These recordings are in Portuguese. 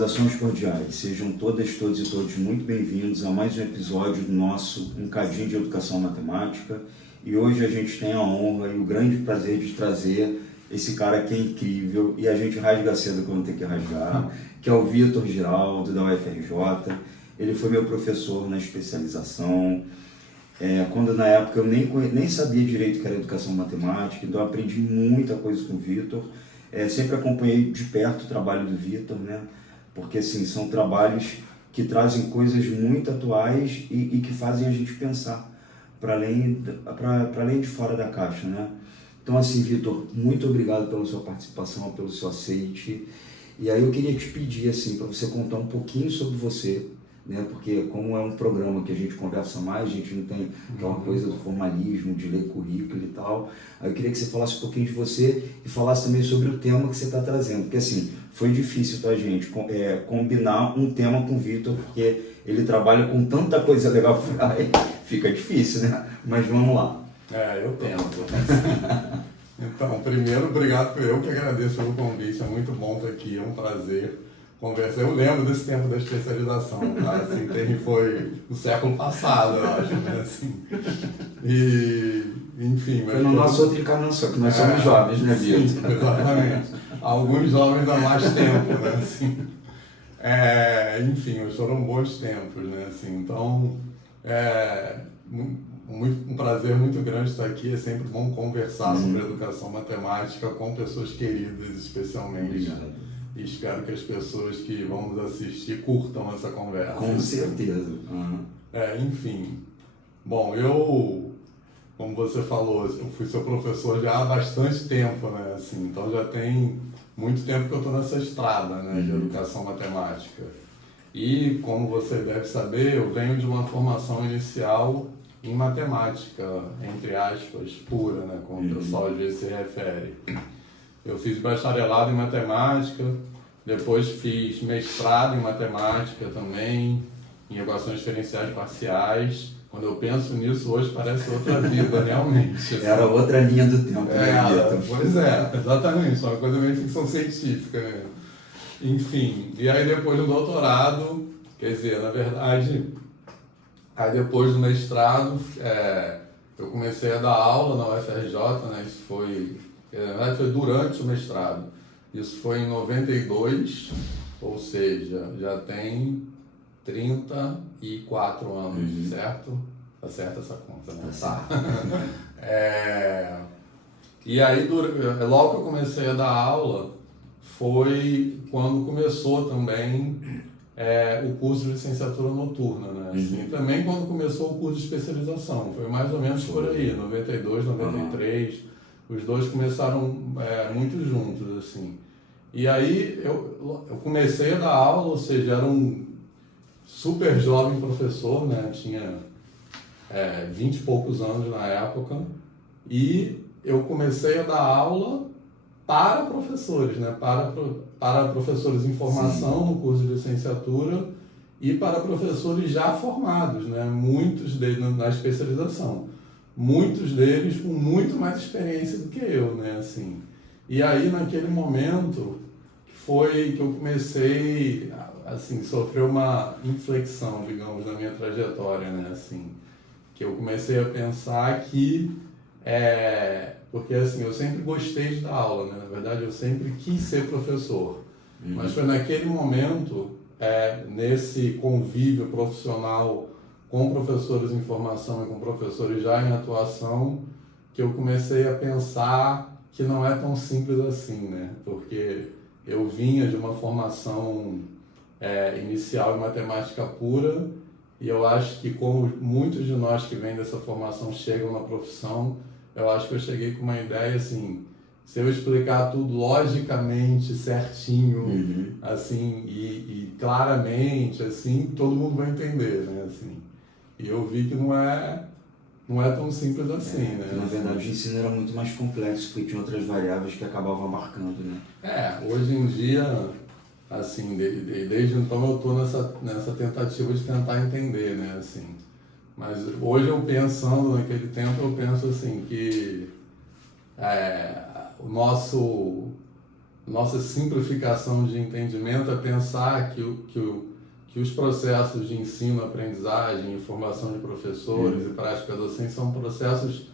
Saudações cordiais, sejam todas, todos e todos muito bem-vindos a mais um episódio do nosso Um Cadinho de Educação Matemática. E hoje a gente tem a honra e o grande prazer de trazer esse cara que é incrível e a gente rasga cedo quando tem que rasgar, que é o Vitor Giraldo, da UFRJ. Ele foi meu professor na especialização, quando na época eu nem sabia direito que era educação matemática, então eu aprendi muita coisa com o Vitor. Sempre acompanhei de perto o trabalho do Vitor, né? Porque assim, são trabalhos que trazem coisas muito atuais e que fazem a gente pensar para além de fora da caixa, né? Então assim, Vitor, muito obrigado pela sua participação, pelo seu aceite. E aí eu queria te pedir assim, para você contar um pouquinho sobre você, né? Porque como é um programa que a gente conversa mais, a gente não tem aquela coisa do formalismo, de ler currículo e tal. Aí eu queria que você falasse um pouquinho de você e falasse também sobre o tema que você está trazendo, porque assim, foi difícil para a gente combinar um tema com o Vitor, porque ele trabalha com tanta coisa legal por aí, fica difícil, né? Mas vamos lá. Eu tento. Então, primeiro, obrigado, eu que agradeço pelo convite, é muito bom estar aqui, é um prazer conversar. Eu lembro desse tempo da especialização, tá? Assim, foi no século passado, eu acho, né? Assim, enfim... Foi na nossa outra encarnação, que nós somos jovens, né, Vitor? Sim, exatamente. Alguns jovens há mais tempo, né? Assim, enfim, foram bons tempos, né? Assim, então, um prazer muito grande estar aqui. É sempre bom conversar sobre educação matemática com pessoas queridas, especialmente. Obrigado. E espero que as pessoas que vão nos assistir curtam essa conversa. Com certeza. Enfim, bom, como você falou, eu fui seu professor já há bastante tempo, né? Assim, então já tem muito tempo que eu estou nessa estrada, né, de educação matemática. E, como você deve saber, eu venho de uma formação inicial em matemática, entre aspas, pura, né, como o pessoal às vezes se refere. Eu fiz bacharelado em matemática, depois fiz mestrado em matemática também, em equações diferenciais parciais. Quando eu penso nisso hoje parece outra vida, realmente. Assim. Era outra linha do tempo, né, Pois exatamente, uma coisa meio ficção científica, né? Enfim, e aí depois do doutorado, quer dizer, na verdade, aí depois do mestrado, eu comecei a dar aula na UFRJ, né? Isso foi... Na verdade, foi durante o mestrado. Isso foi em 92, ou seja, já tem 34 anos, certo? Tá certa essa conta, né? Tá. E aí, logo que eu comecei a dar aula, foi quando começou também o curso de licenciatura noturna, né? Assim, também quando começou o curso de especialização, foi mais ou menos por aí, 92, 93... Os dois começaram muito juntos, assim. E aí eu comecei a dar aula, ou seja, era um super jovem professor, né? Tinha 20 e poucos anos na época. E eu comecei a dar aula para professores, né? Para professores em formação no curso de licenciatura e para professores já formados, né? Muitos deles na especialização. Muitos deles com muito mais experiência do que eu, né, assim. E aí, naquele momento, foi que eu comecei, assim, sofrer uma inflexão, digamos, na minha trajetória, né, assim. Que eu comecei a pensar que, porque, assim, eu sempre gostei de dar aula, né, na verdade, eu sempre quis ser professor. Mas foi naquele momento, nesse convívio profissional com professores em formação e com professores já em atuação, que eu comecei a pensar que não é tão simples assim, né? Porque eu vinha de uma formação inicial em matemática pura e eu acho que como muitos de nós que vêm dessa formação chegam na profissão, eu acho que eu cheguei com uma ideia assim, se eu explicar tudo logicamente, certinho, assim, e claramente, assim, todo mundo vai entender, né? Assim. E eu vi que não é tão simples assim, né? Na verdade, o ensino era muito mais complexo, porque tinha outras variáveis que acabavam marcando, né? Hoje em dia, assim, desde então eu estou nessa tentativa de tentar entender, né? Assim, mas hoje eu pensando naquele tempo, eu penso assim, que nossa simplificação de entendimento é pensar que os processos de ensino, aprendizagem, formação de professores e prática docente são processos,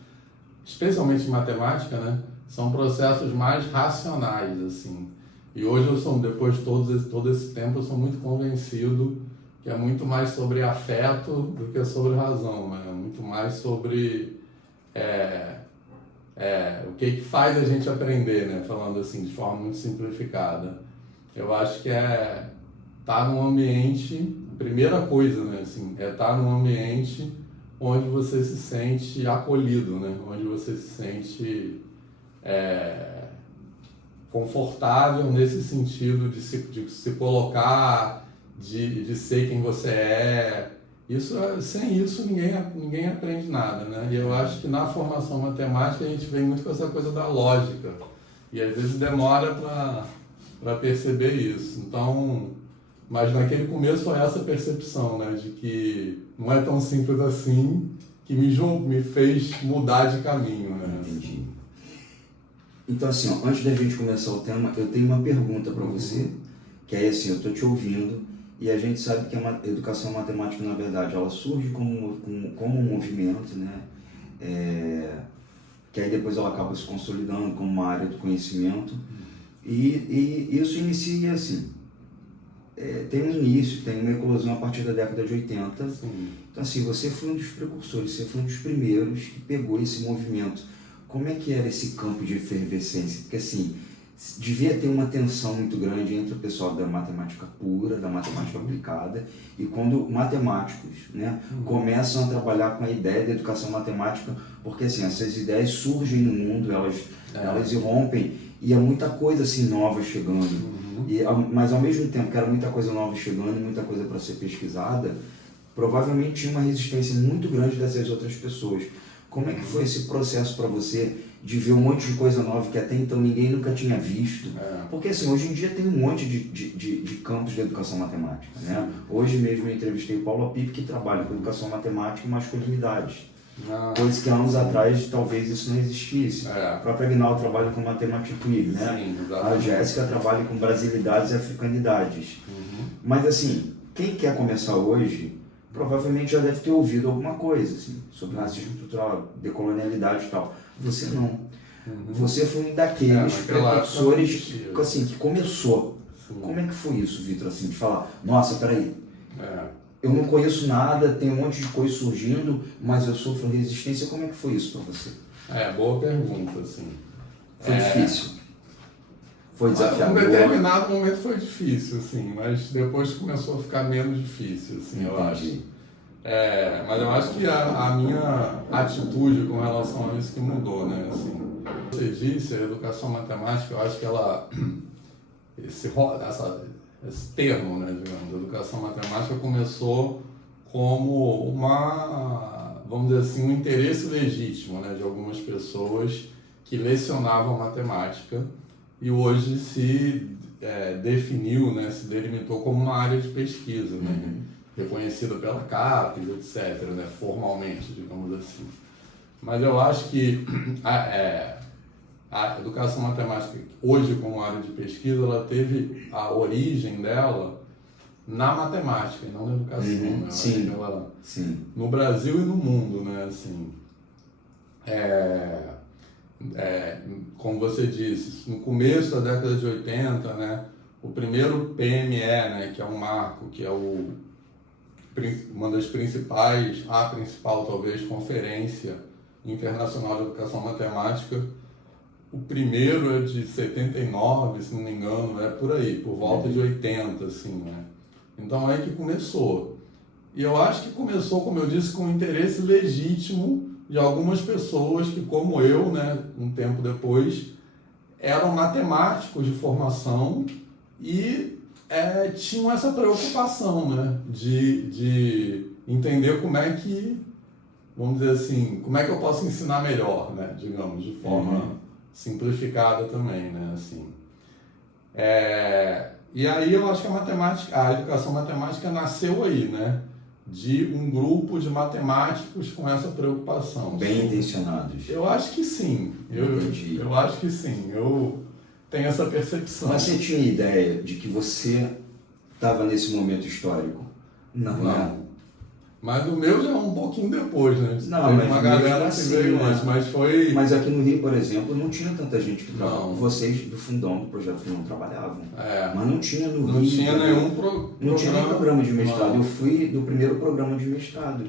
especialmente em matemática, né? São processos mais racionais, assim. E hoje depois de todo esse tempo, eu sou muito convencido que é muito mais sobre afeto do que sobre razão, né? Muito mais sobre o que faz a gente aprender, né? Falando assim, de forma muito simplificada. Eu acho que estar num ambiente, a primeira coisa, né? Assim, estar num ambiente onde você se sente acolhido, né? Onde você se sente confortável nesse sentido de se colocar, de ser quem você é. Sem isso ninguém aprende nada, né? E eu acho que na formação matemática a gente vem muito com essa coisa da lógica e às vezes demora para perceber isso. Então, mas naquele começo foi essa percepção, né, de que não é tão simples assim, que me fez mudar de caminho, né? Entendi. Então, assim, ó, antes da gente começar o tema, eu tenho uma pergunta para você, que é assim, eu estou te ouvindo e a gente sabe que a educação matemática, na verdade, ela surge como um movimento, né? Que aí depois ela acaba se consolidando como uma área do conhecimento e isso inicia assim, tem um início, tem uma eclosão a partir da década de 80. Sim. Então, assim, você foi um dos precursores, você foi um dos primeiros que pegou esse movimento. Como é que era esse campo de efervescência? Porque, assim, devia ter uma tensão muito grande entre o pessoal da matemática pura, da matemática aplicada, e quando matemáticos, né, começam a trabalhar com a ideia da educação matemática, porque, assim, essas ideias surgem no mundo, elas irrompem, e é muita coisa, assim, nova chegando. Mas, ao mesmo tempo que era muita coisa nova chegando, muita coisa para ser pesquisada, provavelmente tinha uma resistência muito grande dessas outras pessoas. Como é que foi esse processo para você de ver um monte de coisa nova que até então ninguém nunca tinha visto? Porque, assim, hoje em dia tem um monte de campos de educação matemática, né? Hoje mesmo eu entrevistei o Paulo Apip, que trabalha com educação matemática e masculinidades. Coisas que anos atrás talvez isso não existisse. A própria Aguinaldo trabalha com matemática queer, né? Sim, a Jéssica trabalha com brasilidades e africanidades. Mas, assim, quem quer começar hoje provavelmente já deve ter ouvido alguma coisa assim, sobre racismo estrutural, decolonialidade e tal. Você não. Você foi um daqueles precursores assim, que começou. Sim. Como é que foi isso, Vitor? Assim, de falar, nossa, peraí, eu não conheço nada, tem um monte de coisa surgindo, mas eu sofro resistência. Como é que foi isso para você? Boa pergunta, assim. Foi difícil? Foi desafiador? Em um determinado momento foi difícil, assim, mas depois começou a ficar menos difícil, assim, eu acho. Mas eu acho que a minha atitude com relação a isso que mudou, né? Assim, você disse, a educação matemática, eu acho que ela, esse termo, né, digamos, educação matemática começou como vamos dizer assim, um interesse legítimo, né, de algumas pessoas que lecionavam matemática e hoje se definiu, né, se delimitou como uma área de pesquisa, né, reconhecida pela CAPES, etc., né, formalmente, digamos assim. Mas eu acho que a educação matemática, hoje como área de pesquisa, ela teve a origem dela na matemática e não na educação. Né? Sim. Sim. No Brasil e no mundo, né, assim, como você disse, no começo da década de 80, né, o primeiro PME, né, que é um marco, que é uma das principais, a principal talvez, conferência internacional de educação matemática. O primeiro é de 79, se não me engano, por aí, por volta de 80, assim, né? Então é aí que começou. E eu acho que começou, como eu disse, com um interesse legítimo de algumas pessoas que, como eu, né, um tempo depois, eram matemáticos de formação e tinham essa preocupação, né, de entender como é que, vamos dizer assim, como é que eu posso ensinar melhor, né, digamos, de forma simplificada também, né, assim. E aí eu acho que a educação matemática nasceu aí, né, de um grupo de matemáticos com essa preocupação. Bem intencionados. Eu acho que sim. Eu acho que sim. tem essa percepção. Mas você tinha ideia de que você estava nesse momento histórico? Não. Não. Mas o meu já é um pouquinho depois, né? Não, Teve mas uma mesmo galera que assim, veio né? antes, mas foi... Mas aqui no Rio, por exemplo, não tinha tanta gente que trabalhava. Não. Vocês do Fundão, do Projeto Fundão, trabalhavam. É. Mas não tinha no Não Rio. tinha nenhum programa. Não tinha nem programa de mestrado. Não. Eu fui do primeiro programa de mestrado.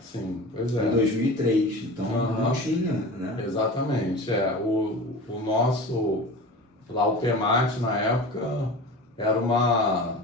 Sim, pois Em é. 2003. Então Aham. não tinha, né? Exatamente, o nosso, lá o PEMAT na época era uma,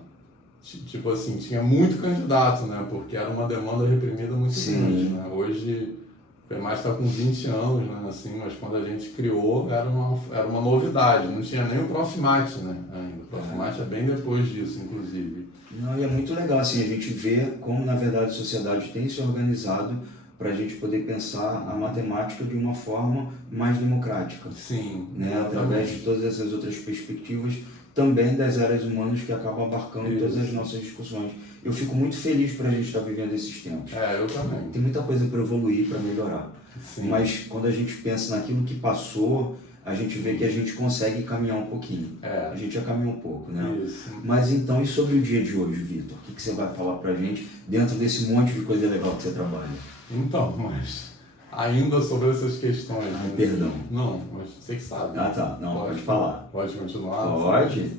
tipo assim, tinha muito candidato, né, porque era uma demanda reprimida muito Sim. grande, né, hoje o PEMAT está com 20 anos, né, assim, mas quando a gente criou era uma novidade, não tinha nem o Profmat, né, ainda, o Profmat é bem depois disso, inclusive. Não, e é muito legal assim, a gente vê como na verdade a sociedade tem se organizado para a gente poder pensar a matemática de uma forma mais democrática, Sim, né? Através de todas essas outras perspectivas, também das áreas humanas que acabam abarcando Isso. todas as nossas discussões. Eu fico muito feliz para a gente estar vivendo esses tempos. eu também. Tem muita coisa para evoluir, para melhorar. Sim. Mas quando a gente pensa naquilo que passou, a gente vê que a gente consegue caminhar um pouquinho. A gente já caminhou um pouco, né? Isso. Mas então, e sobre o dia de hoje, Vitor? O que você vai falar pra gente dentro desse monte de coisa legal que você trabalha? Então, mas ainda sobre essas questões. Né? Perdão. Não, mas você que sabe. Ah, tá. Não, pode falar. Pode continuar? Pode?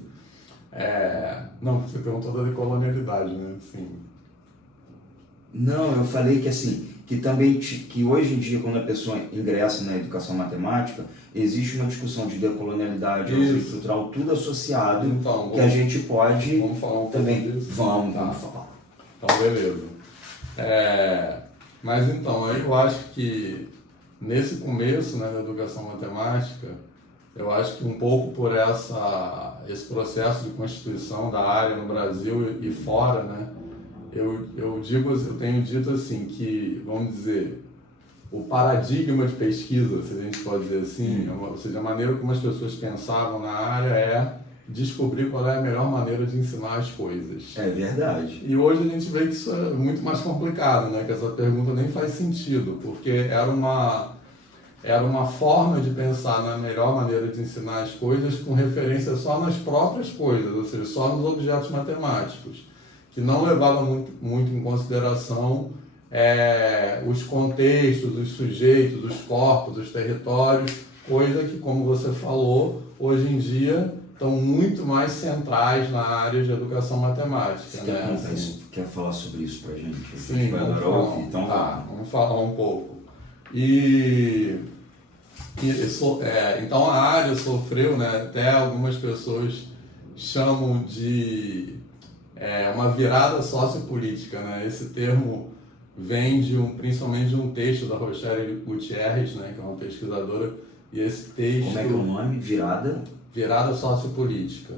Não, você perguntou da decolonialidade, né? Assim, Não, eu falei que assim, que também que hoje em dia, quando a pessoa ingressa na educação matemática, existe uma discussão de decolonialidade, Isso. estrutural, tudo associado, Então, que a gente pode vamos falar um pouco também. disso? Vamos Tá. falar. Então, beleza. Mas então, eu acho que nesse começo, né, da educação matemática, eu acho que um pouco por esse processo de constituição da área no Brasil e fora, né, eu tenho dito assim que, vamos dizer, o paradigma de pesquisa, se a gente pode dizer assim, ou seja, a maneira como as pessoas pensavam na área é descobrir qual é a melhor maneira de ensinar as coisas. É verdade. E hoje a gente vê que isso é muito mais complicado, né? Que essa pergunta nem faz sentido, porque era uma forma de pensar na melhor maneira de ensinar as coisas com referência só nas próprias coisas, ou seja, só nos objetos matemáticos, que não levava muito em consideração os contextos, os sujeitos, os corpos, os territórios, coisa que, como você falou, hoje em dia estão muito mais centrais na área de educação matemática. Você quer falar sobre isso pra gente? Sim, vai adorar ouvir, então vamos falar um pouco. Então a área sofreu, né, até algumas pessoas chamam de uma virada sociopolítica, né? Esse termo vem principalmente de um texto da Rochelle Gutierrez, né, que é uma pesquisadora, e esse texto... Como é que é o nome? Virada sociopolítica.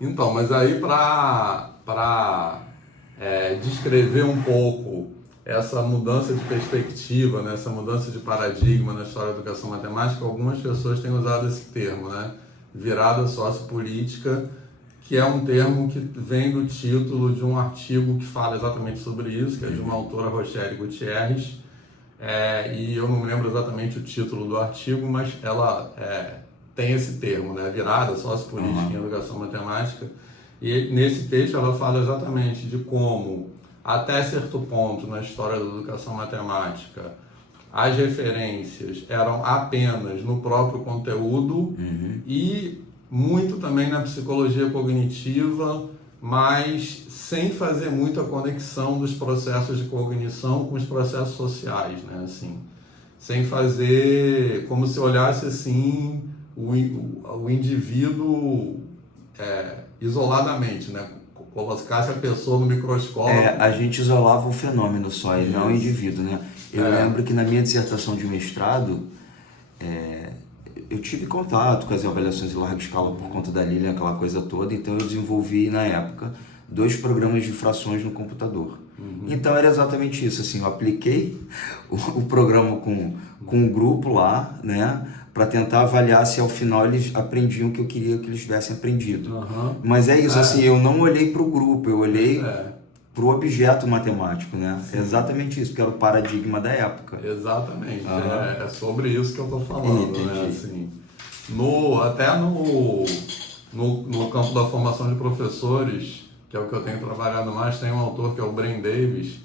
Então, mas aí para descrever um pouco essa mudança de perspectiva, né, essa mudança de paradigma na história da educação matemática, algumas pessoas têm usado esse termo, né, virada sociopolítica, que é um termo que vem do título de um artigo que fala exatamente sobre isso, que é de uma autora, Rochelle Gutierrez, e eu não me lembro exatamente o título do artigo, mas ela tem esse termo, né, virada sociopolítica em educação matemática, e nesse texto ela fala exatamente de como, até certo ponto na história da educação matemática, as referências eram apenas no próprio conteúdo e muito também na psicologia cognitiva, mas sem fazer muita conexão dos processos de cognição com os processos sociais, né? Assim, sem fazer, como se olhasse assim o indivíduo isoladamente, né? Colocasse a pessoa no microscópio. A gente isolava o fenômeno só, e não o indivíduo, né? Eu lembro que na minha dissertação de mestrado, eu tive contato com as avaliações em larga escala por conta da Lilian, aquela coisa toda, então eu desenvolvi, na época, 2 programas de frações no computador. Então era exatamente isso, assim, eu apliquei o programa com um grupo lá, né, para tentar avaliar se ao final eles aprendiam o que eu queria que eles tivessem aprendido. Mas é isso, assim, eu não olhei para o grupo, eu olhei para o objeto matemático, né? Sim. É exatamente isso, que era o paradigma da época. Exatamente, é sobre isso que eu estou falando, né? Assim, até no campo da formação de professores, que é o que eu tenho trabalhado mais, tem um autor que é o Bren Davis,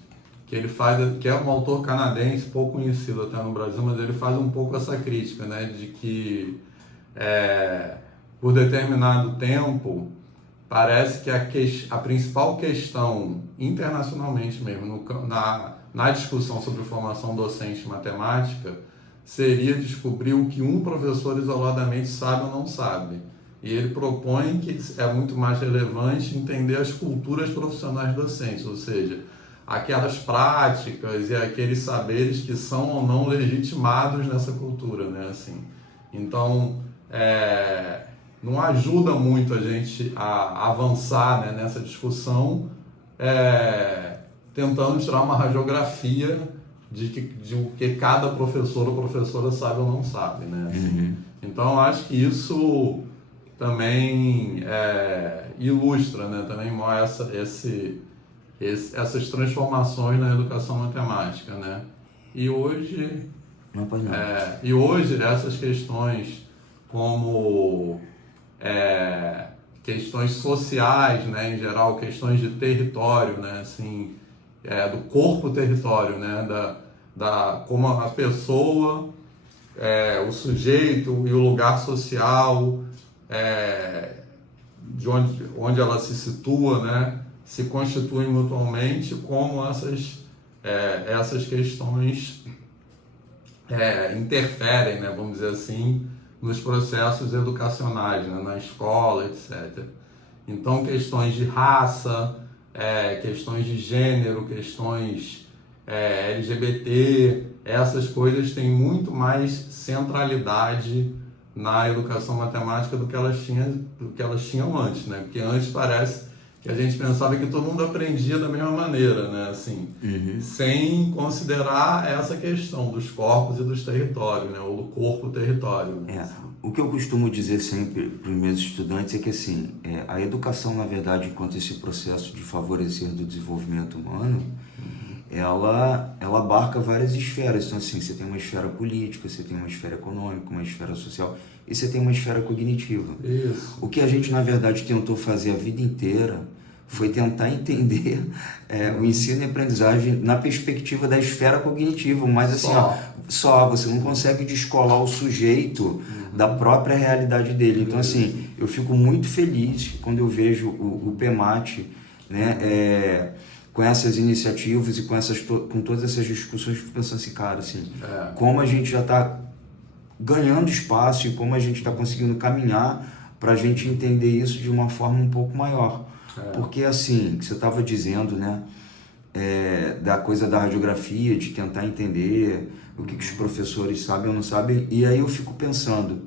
que é um autor canadense, pouco conhecido até no Brasil, mas ele faz um pouco essa crítica, né? De que por determinado tempo parece que a principal questão, internacionalmente mesmo, na discussão sobre formação docente em matemática, seria descobrir o que um professor isoladamente sabe ou não sabe. E ele propõe que é muito mais relevante entender as culturas profissionais docentes, ou seja, aquelas práticas e aqueles saberes que são ou não legitimados nessa cultura, né? Assim, então, não ajuda muito a gente a avançar, né, nessa discussão, tentando tirar uma radiografia de o que cada professor ou professora sabe ou não sabe, né? Assim, então, acho que isso também ilustra, né, também mostra essas transformações na educação matemática, né? E hoje essas questões como questões sociais, né, em geral, questões de território, né, assim, do corpo-território, né, como a pessoa, o sujeito e o lugar social, de onde ela se situa, né, se constituem mutuamente, como essas questões interferem, né, vamos dizer assim, nos processos educacionais, né, na escola, etc. Então, questões de raça, questões de gênero, questões LGBT, essas coisas têm muito mais centralidade na educação matemática do que elas tinham antes, né? Porque antes parece que a gente pensava que todo mundo aprendia da mesma maneira, né? Assim, sem considerar essa questão dos corpos e dos territórios, né? Ou do corpo-território. Né? O que eu costumo dizer sempre para os meus estudantes é que assim, a educação, na verdade, enquanto esse processo de favorecer do desenvolvimento humano, ela abarca várias esferas. Então, assim, você tem uma esfera política, você tem uma esfera econômica, uma esfera social e você tem uma esfera cognitiva. Isso. O que a gente, na verdade, tentou fazer a vida inteira foi tentar entender o ensino e aprendizagem na perspectiva da esfera cognitiva, mas assim, você não consegue descolar o sujeito da própria realidade dele. Então, assim, eu fico muito feliz quando eu vejo o PEMAT, né, com essas iniciativas e com todas essas discussões, eu fico pensando assim, cara, assim, como a gente já está ganhando espaço e como a gente está conseguindo caminhar para a gente entender isso de uma forma um pouco maior. Porque, assim, que você estava dizendo, né, da coisa da radiografia, de tentar entender o que os professores sabem ou não sabem, e aí eu fico pensando,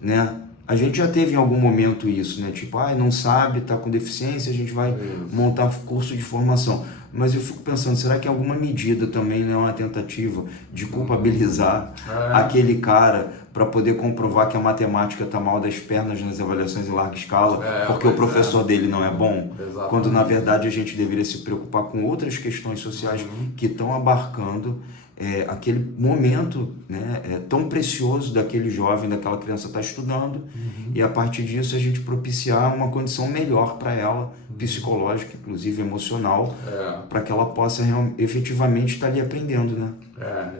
né, a gente já teve em algum momento isso, né, tipo, não sabe, está com deficiência, a gente vai montar curso de formação. Mas eu fico pensando, será que em alguma medida também não é uma tentativa de culpabilizar aquele cara para poder comprovar que a matemática está mal das pernas nas avaliações em larga escala, porque o professor dele não é bom? Exatamente. Quando na verdade a gente deveria se preocupar com outras questões sociais que estão abarcando aquele momento, né, tão precioso daquele jovem, daquela criança estar estudando, e a partir disso a gente propiciar uma condição melhor para ela, psicológica, inclusive emocional, para que ela possa efetivamente estar ali aprendendo, né?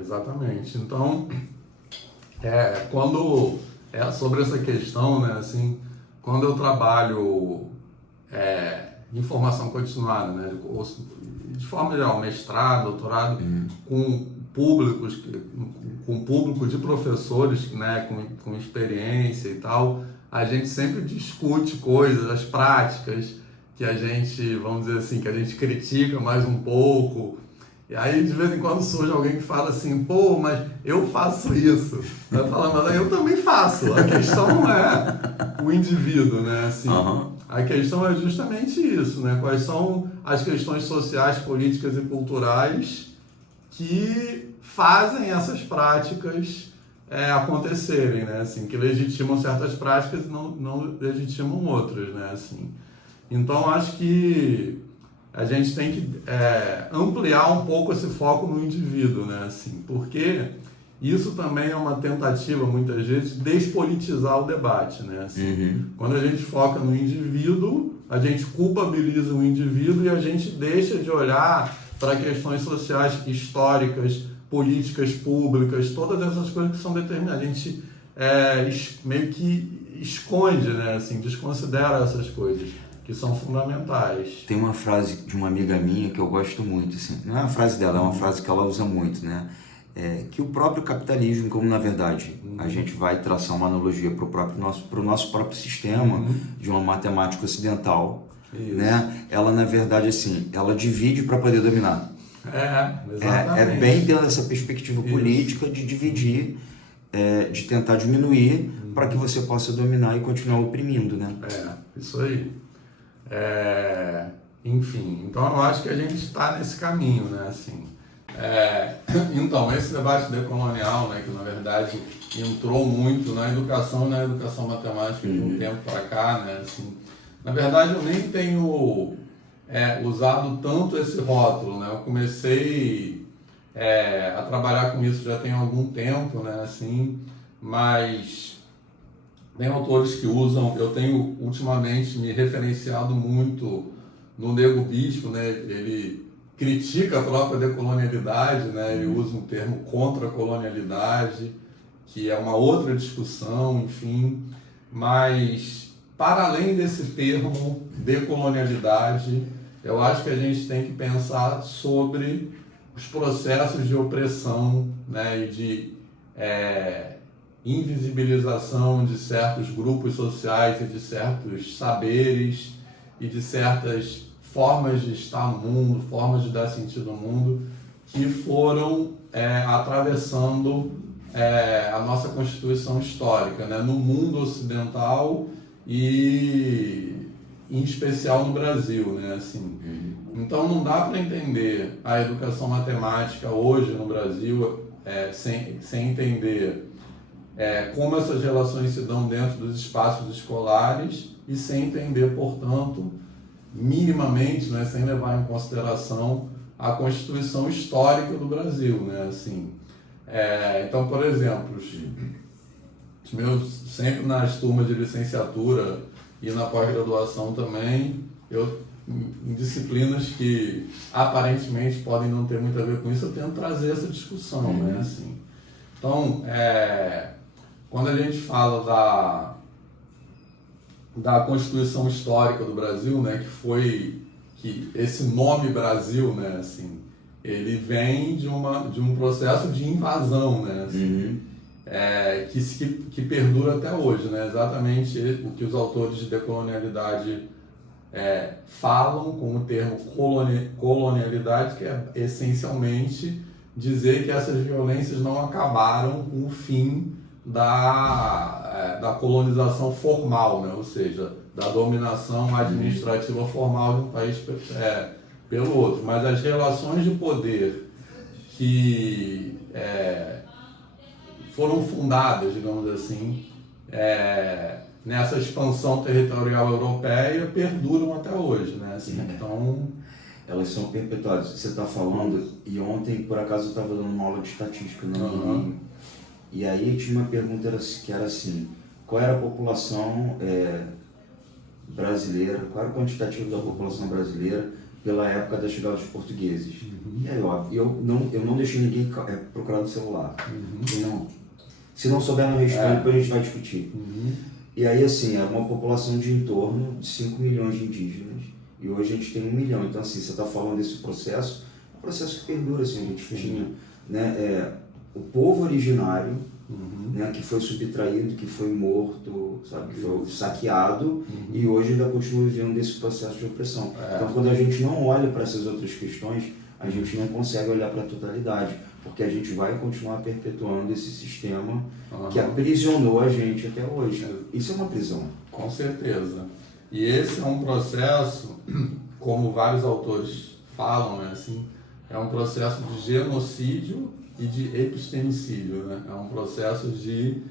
Exatamente. Então, quando sobre essa questão, né, assim, quando eu trabalho em formação continuada, né, de forma geral, mestrado, doutorado, com público de professores, né, com experiência e tal, a gente sempre discute coisas, as práticas que a gente, vamos dizer assim, que a gente critica mais um pouco. E aí, de vez em quando, surge alguém que fala assim, pô, mas eu faço isso. Eu falo, mas eu também faço. A questão não é o indivíduo, né? Assim, a questão é justamente isso, né? Quais são as questões sociais, políticas e culturais que fazem essas práticas acontecerem, né? Assim, que legitimam certas práticas e não legitimam outras, né? Assim, então, acho que a gente tem que ampliar um pouco esse foco no indivíduo, né? Assim, porque isso também é uma tentativa, muitas vezes, de despolitizar o debate, né? Assim, quando a gente foca no indivíduo, a gente culpabiliza o indivíduo e a gente deixa de olhar para questões sociais, históricas, políticas públicas, todas essas coisas que são determinadas. A gente meio que esconde, né? Assim, desconsidera essas coisas que são fundamentais. Tem uma frase de uma amiga minha que eu gosto muito, assim, não é uma frase dela, é uma frase que ela usa muito, né? Que o próprio capitalismo, como na verdade a gente vai traçar uma analogia para o nosso próprio sistema de uma matemática ocidental, né? Ela na verdade assim, ela divide para poder dominar. Exatamente. É bem dentro dessa perspectiva política de dividir, de tentar diminuir para que você possa dominar e continuar oprimindo, né? Isso aí. Enfim, então eu acho que a gente está nesse caminho, né? Assim, então, esse debate decolonial, né, que na verdade entrou muito na educação e na educação matemática de um tempo para cá, né? Assim, na verdade, eu nem tenho usado tanto esse rótulo, né? Eu comecei a trabalhar com isso já tem algum tempo, né? Assim, mas tem autores que usam, eu tenho ultimamente me referenciado muito no Nego Bispo, né? Ele critica a própria decolonialidade, né? Ele usa um termo contra-colonialidade, que é uma outra discussão, enfim, mas para além desse termo decolonialidade, eu acho que a gente tem que pensar sobre os processos de opressão, né? E de invisibilização de certos grupos sociais e de certos saberes e de certas formas de estar no mundo, formas de dar sentido ao mundo, que foram atravessando a nossa Constituição histórica, né? No mundo ocidental e em especial no Brasil, né? Assim, então não dá para entender a educação matemática hoje no Brasil sem entender como essas relações se dão dentro dos espaços escolares e sem entender, portanto, minimamente, né, sem levar em consideração a Constituição histórica do Brasil, né? Assim, então, por exemplo, os meus, sempre nas turmas de licenciatura e na pós-graduação também, em disciplinas que aparentemente podem não ter muito a ver com isso, eu tento trazer essa discussão, né? Assim, então, quando a gente fala da Constituição Histórica do Brasil, né, que esse nome Brasil, né, assim, ele vem de um processo de invasão, né, assim, que perdura até hoje, né, exatamente o que os autores de decolonialidade falam com o termo colonialidade, que é essencialmente dizer que essas violências não acabaram com o fim da colonização formal, né? Ou seja, da dominação administrativa formal de um país pelo outro. Mas as relações de poder que foram fundadas, digamos assim, nessa expansão territorial europeia perduram até hoje, né? Assim, então, elas são perpetuadas. Você está falando, e ontem, por acaso, eu estava dando uma aula de estatística no Rio. E aí tinha uma pergunta que era assim, qual era a população brasileira, qual era o quantitativo da população brasileira pela época da chegada dos portugueses? E aí, ó, eu não deixei ninguém procurar no celular. Se não souber, não responde, depois a gente vai discutir. E aí, assim, era uma população de em torno de 5 milhões de indígenas, e hoje a gente tem 1 milhão. Então, assim, você está falando desse processo, é um processo que perdura, assim, a gente tinha, né, o povo originário, né, que foi subtraído, que foi morto, sabe, que foi saqueado, e hoje ainda continua vivendo desse processo de opressão. Então, quando a gente não olha para essas outras questões, a gente não consegue olhar para a totalidade, porque a gente vai continuar perpetuando esse sistema que aprisionou a gente até hoje. Isso é uma prisão. Com certeza. E esse é um processo, como vários autores falam, né, assim, é um processo de genocídio e de epistemicídio, né? É um processo de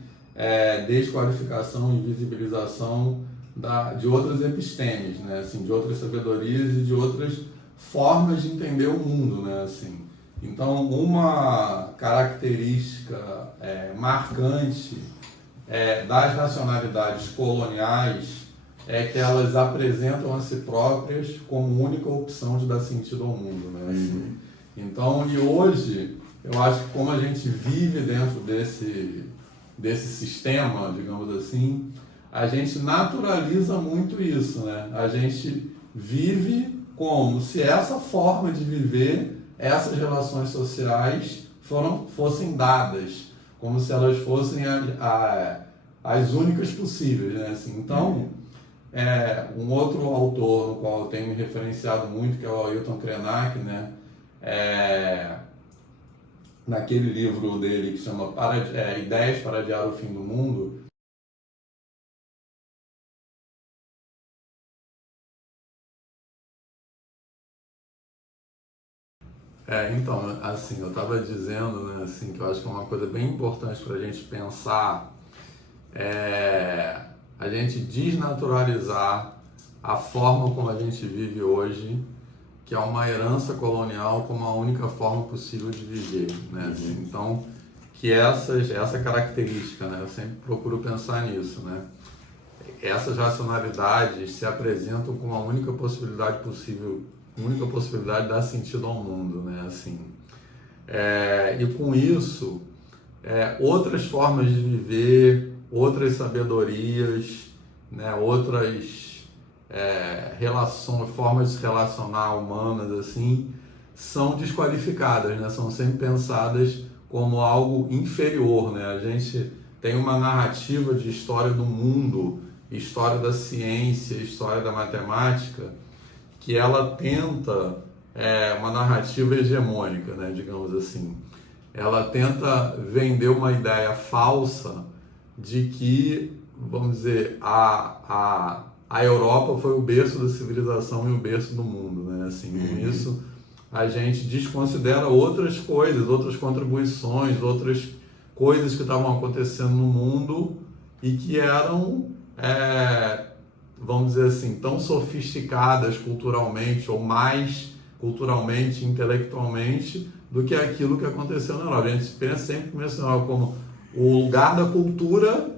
desqualificação e invisibilização de outras epistemes, né? Assim, de outras sabedorias e de outras formas de entender o mundo, né? Assim, então, uma característica marcante das racionalidades coloniais é que elas apresentam a si próprias como única opção de dar sentido ao mundo, né? Assim, então, e hoje, eu acho que como a gente vive dentro desse sistema, digamos assim, a gente naturaliza muito isso, né? A gente vive como se essa forma de viver, essas relações sociais fossem dadas, como se elas fossem as únicas possíveis, né? Assim, então, um outro autor no qual eu tenho me referenciado muito, que é o Ailton Krenak, né? Naquele livro dele que chama Ideias para Adiar o Fim do Mundo, então, assim, eu estava dizendo, né, assim, que eu acho que é uma coisa bem importante para a gente pensar, a gente desnaturalizar a forma como a gente vive hoje, que é uma herança colonial como a única forma possível de viver, né? Assim, então, que essa característica, né, eu sempre procuro pensar nisso, né? Essas racionalidades se apresentam como a única possibilidade possível, única possibilidade de dar sentido ao mundo, né? Assim, e com isso, outras formas de viver, outras sabedorias, né? Outras formas de se relacionar humanas, assim, são desqualificadas, né? São sempre pensadas como algo inferior, né? A gente tem uma narrativa de história do mundo, história da ciência, história da matemática, que ela tenta uma narrativa hegemônica, né, digamos assim. Ela tenta vender uma ideia falsa de que, vamos dizer, a Europa foi o berço da civilização e o berço do mundo, né? Assim, com isso, a gente desconsidera outras coisas, outras contribuições, outras coisas que estavam acontecendo no mundo e que eram, vamos dizer assim, tão sofisticadas culturalmente ou mais culturalmente, intelectualmente, do que aquilo que aconteceu na Europa. A gente sempre pensa como o lugar da cultura,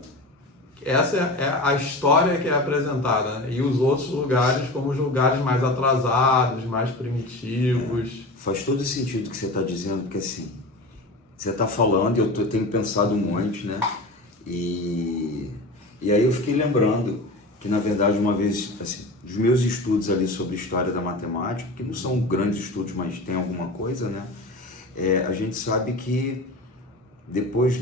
essa é a história que é apresentada, né? E os outros lugares como os lugares mais atrasados, mais primitivos. Faz todo sentido o que você está dizendo, porque assim, você está falando e eu tenho pensado um monte, né? E aí eu fiquei lembrando que, na verdade, uma vez, assim, os meus estudos ali sobre história da matemática, que não são grandes estudos, mas tem alguma coisa, né? A gente sabe que depois,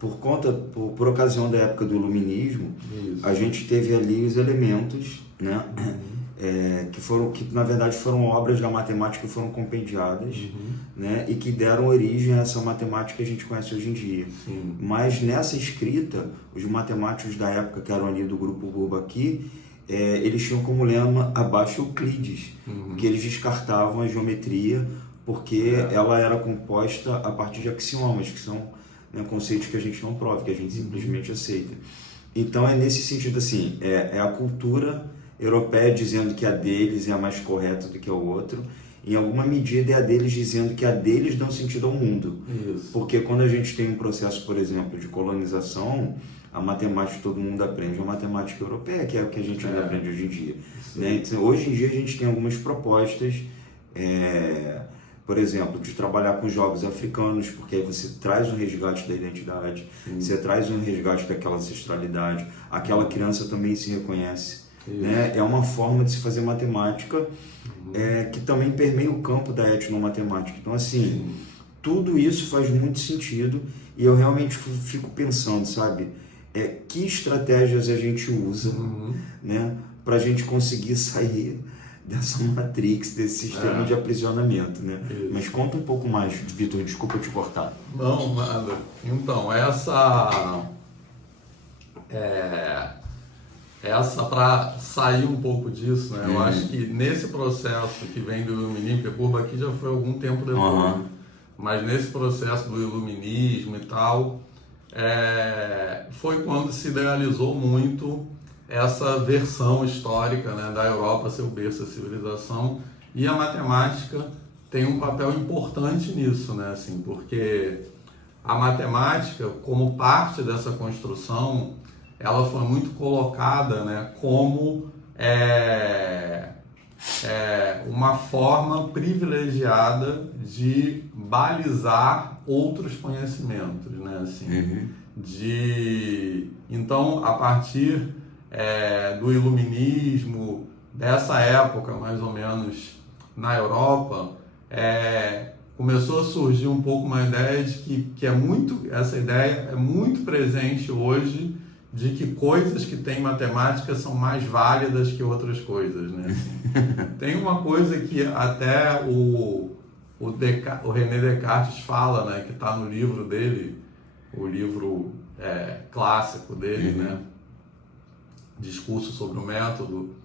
por ocasião da época do Iluminismo, a gente teve ali os elementos, né? Que na verdade foram obras da matemática que foram compendiadas, né? E que deram origem a essa matemática que a gente conhece hoje em dia. Mas nessa escrita, os matemáticos da época, que eram ali do grupo Bourbaki, eles tinham como lema abaixo Euclides, que eles descartavam a geometria porque ela era composta a partir de axiomas, que são, né, conceitos que a gente não prova, que a gente simplesmente aceita. Então é nesse sentido assim, é a cultura europeia dizendo que a deles é a mais correta do que a outra, em alguma medida é a deles dizendo que a deles dá sentido ao mundo. Isso. Porque quando a gente tem um processo, por exemplo, de colonização, a matemática que todo mundo aprende é a matemática europeia, que é o que a gente ainda aprende hoje em dia. Né? Então, hoje em dia a gente tem algumas propostas, por exemplo, de trabalhar com jogos africanos, porque aí você traz um resgate da identidade, você traz um resgate daquela ancestralidade, aquela criança também se reconhece. Né? É uma forma de se fazer matemática que também permeia o campo da etnomatemática. Então, assim, tudo isso faz muito sentido e eu realmente fico pensando, sabe, que estratégias a gente usa, né, para a gente conseguir sair dessa matrix, desse sistema de aprisionamento, né? Mas conta um pouco mais, Vitor, desculpa te cortar. Não, nada. Então, para sair um pouco disso, né? Eu acho que nesse processo que vem do iluminismo, porque Bourbaki já foi algum tempo depois, mas nesse processo do iluminismo e tal, foi quando se idealizou muito essa versão histórica, né, da Europa ser o berço da civilização E a matemática tem um papel importante nisso, né? Assim, porque a matemática, como parte dessa construção, ela foi muito colocada, né, como uma forma privilegiada de balizar outros conhecimentos, né? Assim, então, a partir do iluminismo, dessa época, mais ou menos, na Europa, começou a surgir um pouco uma ideia de que essa ideia é muito presente hoje, de que coisas que têm matemática são mais válidas que outras coisas, né? Assim, tem uma coisa que até o René Descartes fala, né, que está no livro dele, o livro clássico dele, né, Discurso sobre o Método,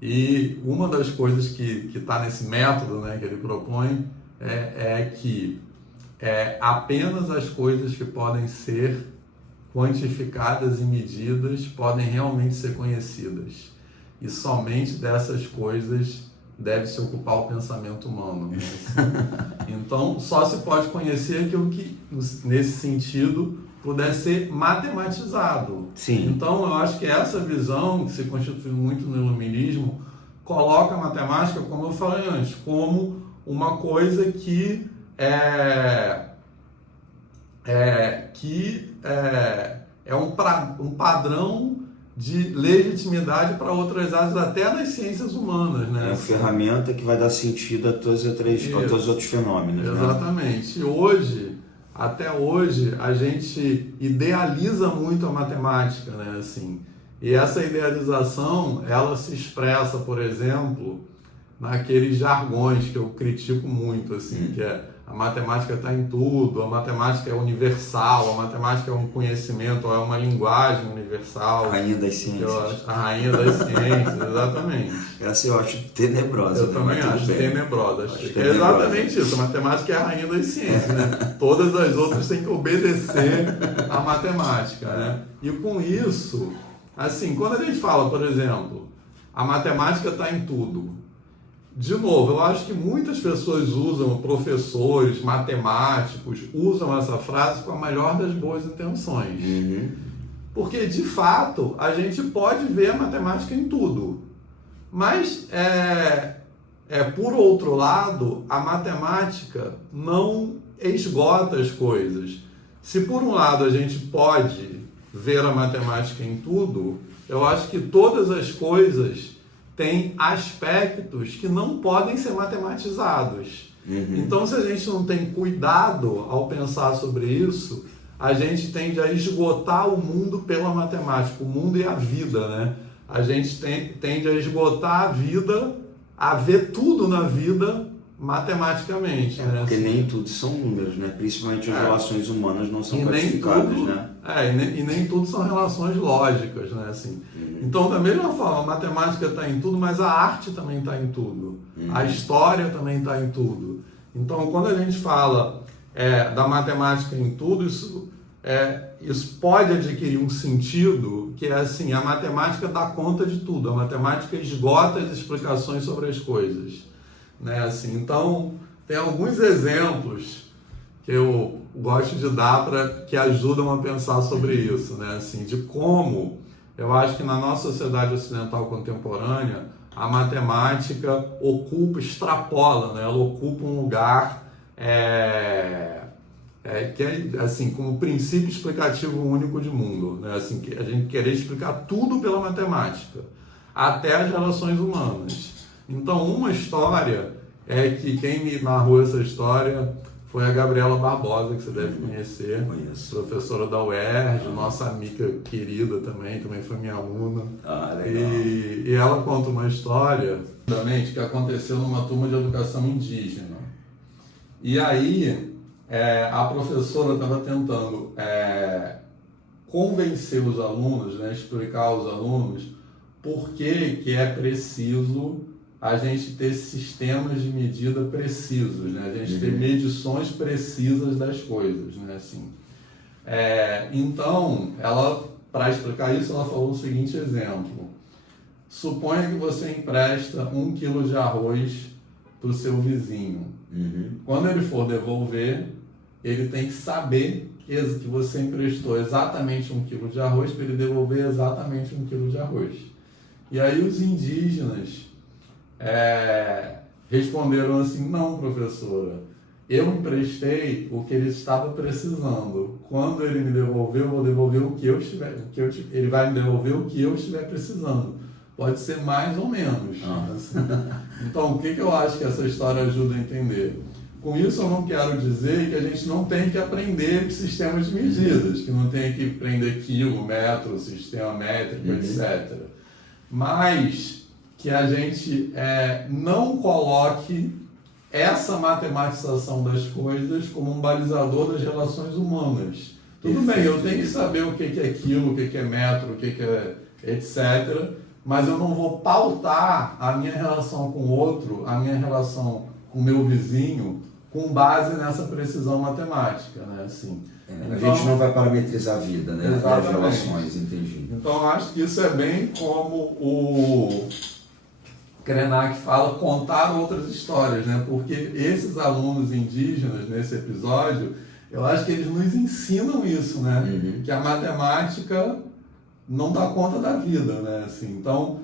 e uma das coisas que está nesse método, né, que ele propõe que apenas as coisas que podem ser quantificadas e medidas podem realmente ser conhecidas. E somente dessas coisas deve se ocupar o pensamento humano. Né? Então, só se pode conhecer aquilo que, nesse sentido, puder ser matematizado. Sim. Então, eu acho que essa visão, que se constitui muito no iluminismo, coloca a matemática, como eu falei antes, como uma coisa que é um padrão de legitimidade para outras áreas, até das ciências humanas, né? É uma ferramenta que vai dar sentido a todos os outros fenômenos. Exatamente. Né? E até hoje, a gente idealiza muito a matemática, né? Assim, e essa idealização, ela se expressa, por exemplo, naqueles jargões que eu critico muito, assim, que a matemática está em tudo, a matemática é universal, a matemática é um conhecimento, é uma linguagem universal. A rainha das ciências. A rainha das ciências, exatamente. Essa eu acho tenebrosa. Eu também acho tenebrosa. É exatamente isso, a matemática é a rainha das ciências, né? Todas as outras têm que obedecer à matemática, né? E com isso, assim, quando a gente fala, por exemplo, a matemática está em tudo, de novo, eu acho que muitas pessoas professores, matemáticos, usam essa frase com a melhor das boas intenções. Porque, de fato, a gente pode ver a matemática em tudo. Mas, por outro lado, a matemática não esgota as coisas. Se, por um lado, a gente pode ver a matemática em tudo, eu acho que todas as coisas tem aspectos que não podem ser matematizados. Então, se a gente não tem cuidado ao pensar sobre isso, a gente tende a esgotar o mundo pela matemática, o mundo e a vida, né? A gente tende a esgotar a vida, a ver tudo na vida matematicamente. Né? Porque nem tudo são números, né? Principalmente as relações humanas não são quantificadas, né? E nem tudo são relações lógicas, né? Assim, então, da mesma forma, a matemática está em tudo, mas a arte também está em tudo. A história também está em tudo. Então, quando a gente fala da matemática em tudo, isso pode adquirir um sentido que é assim, a matemática dá conta de tudo, a matemática esgota as explicações sobre as coisas. Né? Assim, então, tem alguns exemplos que eu gosto de dar que ajudam a pensar sobre isso, né? Assim, de como eu acho que na nossa sociedade ocidental contemporânea a matemática extrapola, né? Ela ocupa um lugar que é assim, como princípio explicativo único de mundo, né? Assim, que a gente querer explicar tudo pela matemática, até as relações humanas. Então, uma história que quem me narrou essa história foi a Gabriela Barbosa, que você deve conhecer. Conheço. Professora da UERJ, nossa amiga querida também foi minha aluna. Legal. E ela conta uma história que aconteceu numa turma de educação indígena. E aí, a professora estava tentando convencer os alunos, né, explicar aos alunos por que é preciso a gente ter sistemas de medida precisos, né? A gente ter medições precisas das coisas, né? Assim, então, para explicar isso, ela falou o seguinte exemplo. Suponha que você empresta 1 quilo de arroz para o seu vizinho. Quando ele for devolver, ele tem que saber que você emprestou exatamente 1 quilo de arroz para ele devolver exatamente 1 quilo de arroz. E aí os indígenas responderam assim: não, professora, eu emprestei o que ele estava precisando. Quando ele me devolver, eu vou devolver o que eu estiver, ele vai me devolver o que eu estiver precisando. Pode ser mais ou menos. Assim. Então, o que eu acho que essa história ajuda a entender? Com isso, eu não quero dizer que a gente não tem que aprender sistemas de medidas, que não tem que aprender quilo, metro, sistema métrico, etc. Mas que a gente não coloque essa matematização das coisas como um balizador das relações humanas. Tudo bem, eu tenho que saber o que é quilo, o que é metro, o que é etc., mas eu não vou pautar a minha relação com o outro, a minha relação com o meu vizinho, com base nessa precisão matemática, né? Assim, a gente não vai parametrizar a vida, né? As relações, entendi. Então, eu acho que isso é bem como o Krenak fala, contar outras histórias, né? Porque esses alunos indígenas, nesse episódio, eu acho que eles nos ensinam isso, né? Que a matemática não dá conta da vida, né? Assim, então,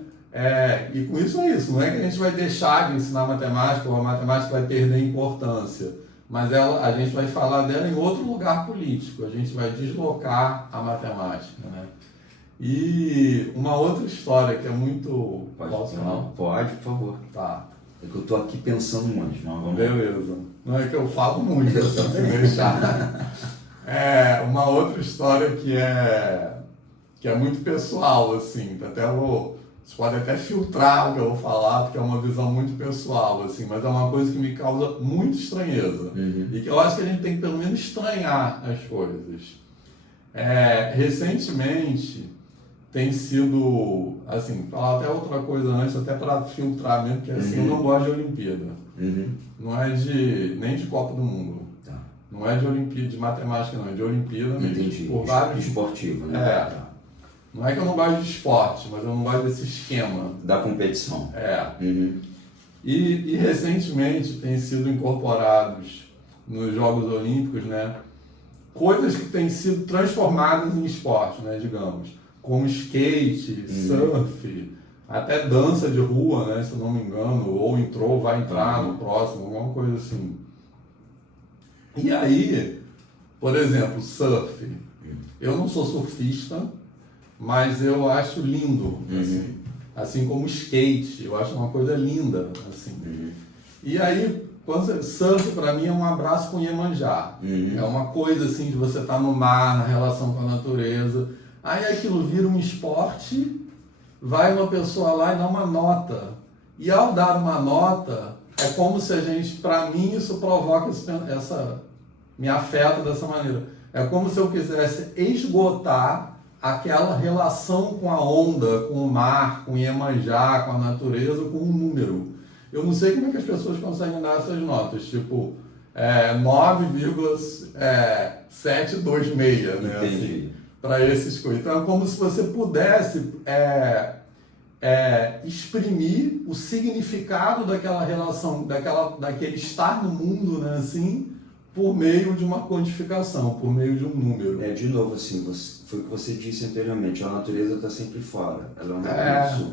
e com isso é isso, não é que a gente vai deixar de ensinar matemática ou a matemática vai perder importância, mas a gente vai falar dela em outro lugar político, a gente vai deslocar a matemática, né? E uma outra história que é muito... Pode, por favor. Tá. É que eu estou aqui pensando muito, mas vamos... Beleza. Não é que eu falo muito, eu só tenho que deixar. Uma outra história que é muito pessoal, assim, vocês podem até filtrar o que eu vou falar, porque é uma visão muito pessoal, assim, mas é uma coisa que me causa muita estranheza. E que eu acho que a gente tem que pelo menos estranhar as coisas. Recentemente tem sido, assim, falar até outra coisa antes, até para filtrar mesmo, porque assim, eu não gosto de Olimpíada. Não é nem de Copa do Mundo. Tá. Não é de Olimpíada, de matemática não, é de Olimpíada mesmo. Entendi. Por vários... Esportivo, né? Não é que eu não gosto de esporte, mas eu não gosto desse esquema. Da competição. E recentemente tem sido incorporados nos Jogos Olímpicos, né, coisas que têm sido transformadas em esporte, né, digamos, como skate, surf, até dança de rua, né, se eu não me engano, ou vai entrar no próximo, alguma coisa assim. E aí, por exemplo, surf. Eu não sou surfista, mas eu acho lindo, assim como skate, eu acho uma coisa linda, assim. E aí, surf para mim é um abraço com Iemanjá, é uma coisa assim de você estar no mar, na relação com a natureza, aí aquilo vira um esporte, vai uma pessoa lá e dá uma nota, e ao dar uma nota, é como se a gente, para mim isso provoca me afeta dessa maneira, é como se eu quisesse esgotar aquela relação com a onda, com o mar, com Iemanjá, com a natureza, com um número. Eu não sei como é que as pessoas conseguem dar essas notas, tipo 9,726, né? Assim, para esses coisas. Então é como se você pudesse exprimir o significado daquela relação, daquele estar no mundo, né? Assim, por meio de uma quantificação, por meio de um número. De novo, assim, foi o que você disse anteriormente, a natureza está sempre fora. Ela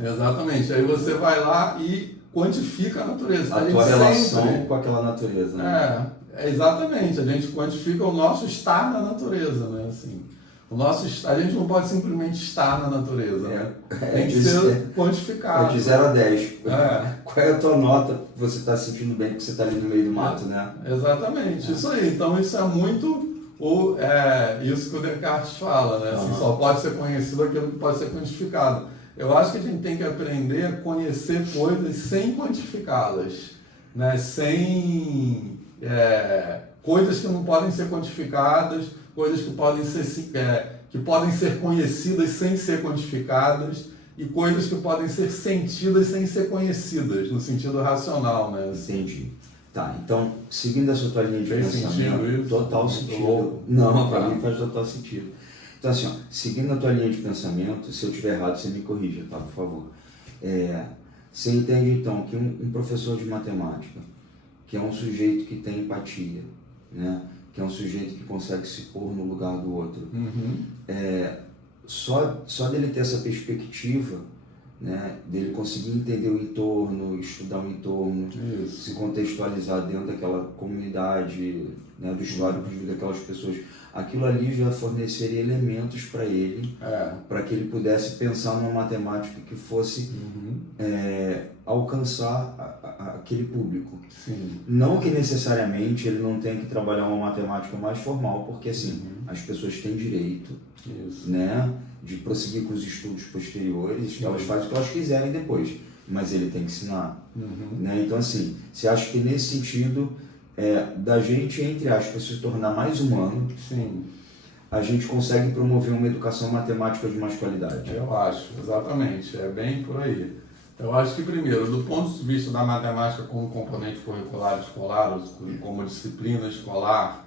exatamente. Aí você vai lá e quantifica a natureza. A tua relação com aquela natureza, né? Exatamente. A gente quantifica o nosso estar na natureza, né? Assim, a gente não pode simplesmente estar na natureza, né? Tem que ser quantificado. De 0 a 10. Qual é a tua nota que você está sentindo bem, que você está ali no meio do mato, né? Exatamente. Isso aí. Então isso é muito isso que o Descartes fala, né? Assim, só pode ser conhecido aquilo que pode ser quantificado. Eu acho que a gente tem que aprender a conhecer coisas sem quantificá-las, né? Sem coisas que não podem ser quantificadas, coisas que podem ser conhecidas sem ser quantificadas e coisas que podem ser sentidas sem ser conhecidas, no sentido racional, né? Entendi. Tá, então, seguindo essa tua linha de pensamento, isso? total sentido. Não, para mim faz total sentido. Então, assim, seguindo a tua linha de pensamento, se eu estiver errado, você me corrija, tá, por favor. Você entende, então, que um professor de matemática, que é um sujeito que tem empatia, né? Que é um sujeito que consegue se pôr no lugar do outro. Só dele ter essa perspectiva, né, dele conseguir entender o entorno, estudar o entorno, se contextualizar dentro daquela comunidade, né, do histórico de vida daquelas pessoas, aquilo ali já forneceria elementos para ele, para que ele pudesse pensar numa matemática que fosse alcançar aquele público. Sim. Não que necessariamente ele não tenha que trabalhar uma matemática mais formal, porque assim, as pessoas têm direito, né, de prosseguir com os estudos posteriores, elas fazem o que elas quiserem depois, mas ele tem que ensinar. Né? Então assim, você acha que nesse sentido, da gente, entre aspas, se tornar mais humano, a gente consegue promover uma educação matemática de mais qualidade? Eu acho, exatamente, é bem por aí. Eu acho que, primeiro, do ponto de vista da matemática como componente curricular escolar, como disciplina escolar,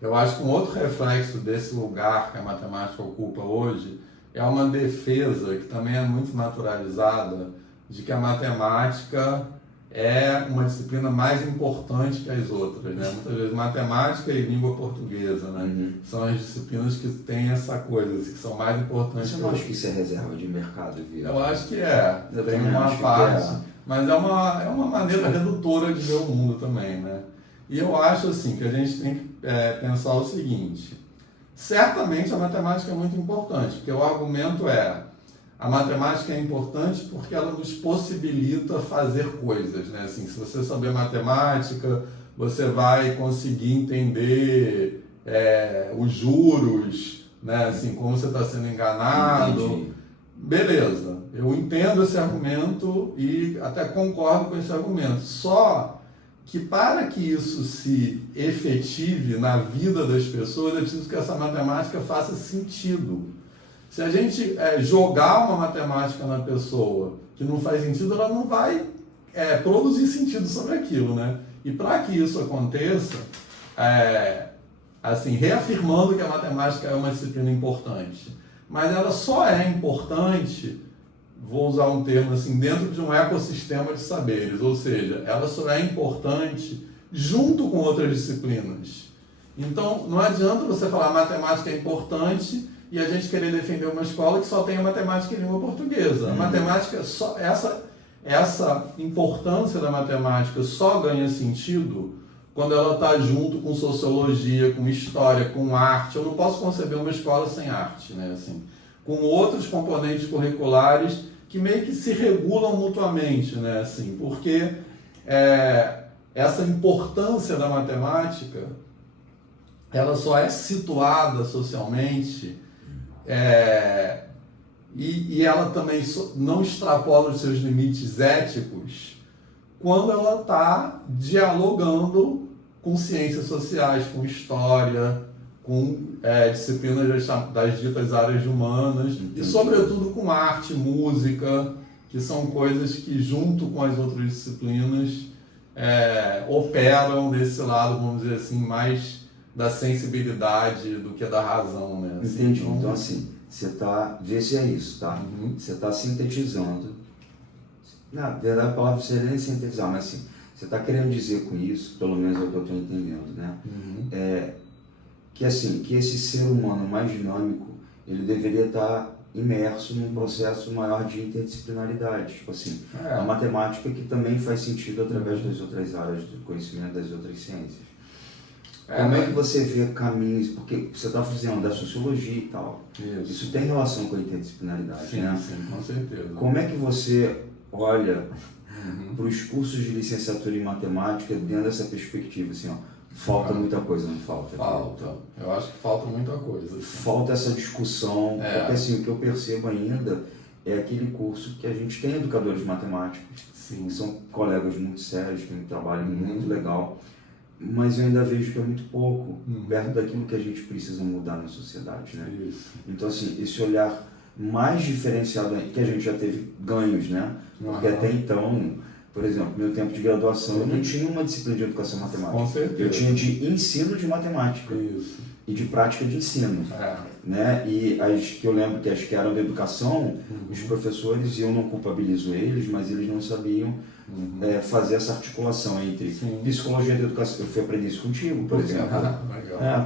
eu acho que um outro reflexo desse lugar que a matemática ocupa hoje é uma defesa que também é muito naturalizada de que a matemática é uma disciplina mais importante que as outras, né? Muitas vezes matemática e língua portuguesa, né? São as disciplinas que têm essa coisa, que são mais importantes. Você não acha que isso é reserva de mercado, Vitor? Eu acho que é. Tem uma parte, mas é uma maneira redutora de ver o mundo também, né? E eu acho assim que a gente tem que pensar o seguinte: certamente a matemática é muito importante, porque o argumento a matemática é importante porque ela nos possibilita fazer coisas, né? Assim, se você saber matemática, você vai conseguir entender os juros, né? Assim, como você está sendo enganado. Entendi. Beleza, eu entendo esse argumento e até concordo com esse argumento. Só que para que isso se efetive na vida das pessoas, é preciso que essa matemática faça sentido. Se a gente jogar uma matemática na pessoa que não faz sentido, ela não vai produzir sentido sobre aquilo, né? E para que isso aconteça, assim, reafirmando que a matemática é uma disciplina importante, mas ela só é importante, vou usar um termo assim, dentro de um ecossistema de saberes, ou seja, ela só é importante junto com outras disciplinas. Então, não adianta você falar matemática é importante e a gente querer defender uma escola que só tem a matemática em língua portuguesa. A matemática, essa importância da matemática só ganha sentido quando ela está junto com sociologia, com história, com arte. Eu não posso conceber uma escola sem arte, né? Assim, com outros componentes curriculares que meio que se regulam mutuamente, né? Assim, porque essa importância da matemática, ela só é situada socialmente e ela também não extrapola os seus limites éticos quando ela está dialogando com ciências sociais, com história, com disciplinas das ditas áreas humanas. Entendi. E sobretudo com arte, música, que são coisas que junto com as outras disciplinas operam nesse lado, vamos dizer assim, mais da sensibilidade do que da razão, né? Assim, entendi. Então, assim, você está... Vê se é isso, tá? Você está sintetizando. Na verdade, a palavra seria nem sintetizar, mas assim, você está querendo dizer com isso, pelo menos é o que eu estou entendendo, né? Que assim, que esse ser humano mais dinâmico, ele deveria estar imerso num processo maior de interdisciplinaridade. Tipo assim, a matemática que também faz sentido através das outras áreas do conhecimento, das outras ciências. Como é que você vê caminhos, porque você está fazendo da sociologia e tal, isso tem relação com a interdisciplinaridade, sim, né? Sim, com certeza. Como é que você olha para os cursos de licenciatura em matemática dentro dessa perspectiva, assim, ó, falta muita coisa, não falta? Falta, eu acho que falta muita coisa. Assim. Falta essa discussão, porque assim, o que eu percebo ainda é aquele curso que a gente tem educadores matemáticos, que são colegas muito sérios, que têm um trabalho muito legal, mas eu ainda vejo que é muito pouco, perto daquilo que a gente precisa mudar na sociedade, né? Isso. Então, assim, esse olhar mais diferenciado, que a gente já teve ganhos, né? Porque até então, por exemplo, no meu tempo de graduação, eu não tinha uma disciplina de educação matemática. Com certeza. Eu tinha de ensino de matemática. Isso. E de prática de ensino. né? E as que eu lembro que as que eram da educação, os professores, e eu não culpabilizo eles, mas eles não sabiam fazer essa articulação entre psicologia da educação. Eu fui aprender isso contigo, por exemplo.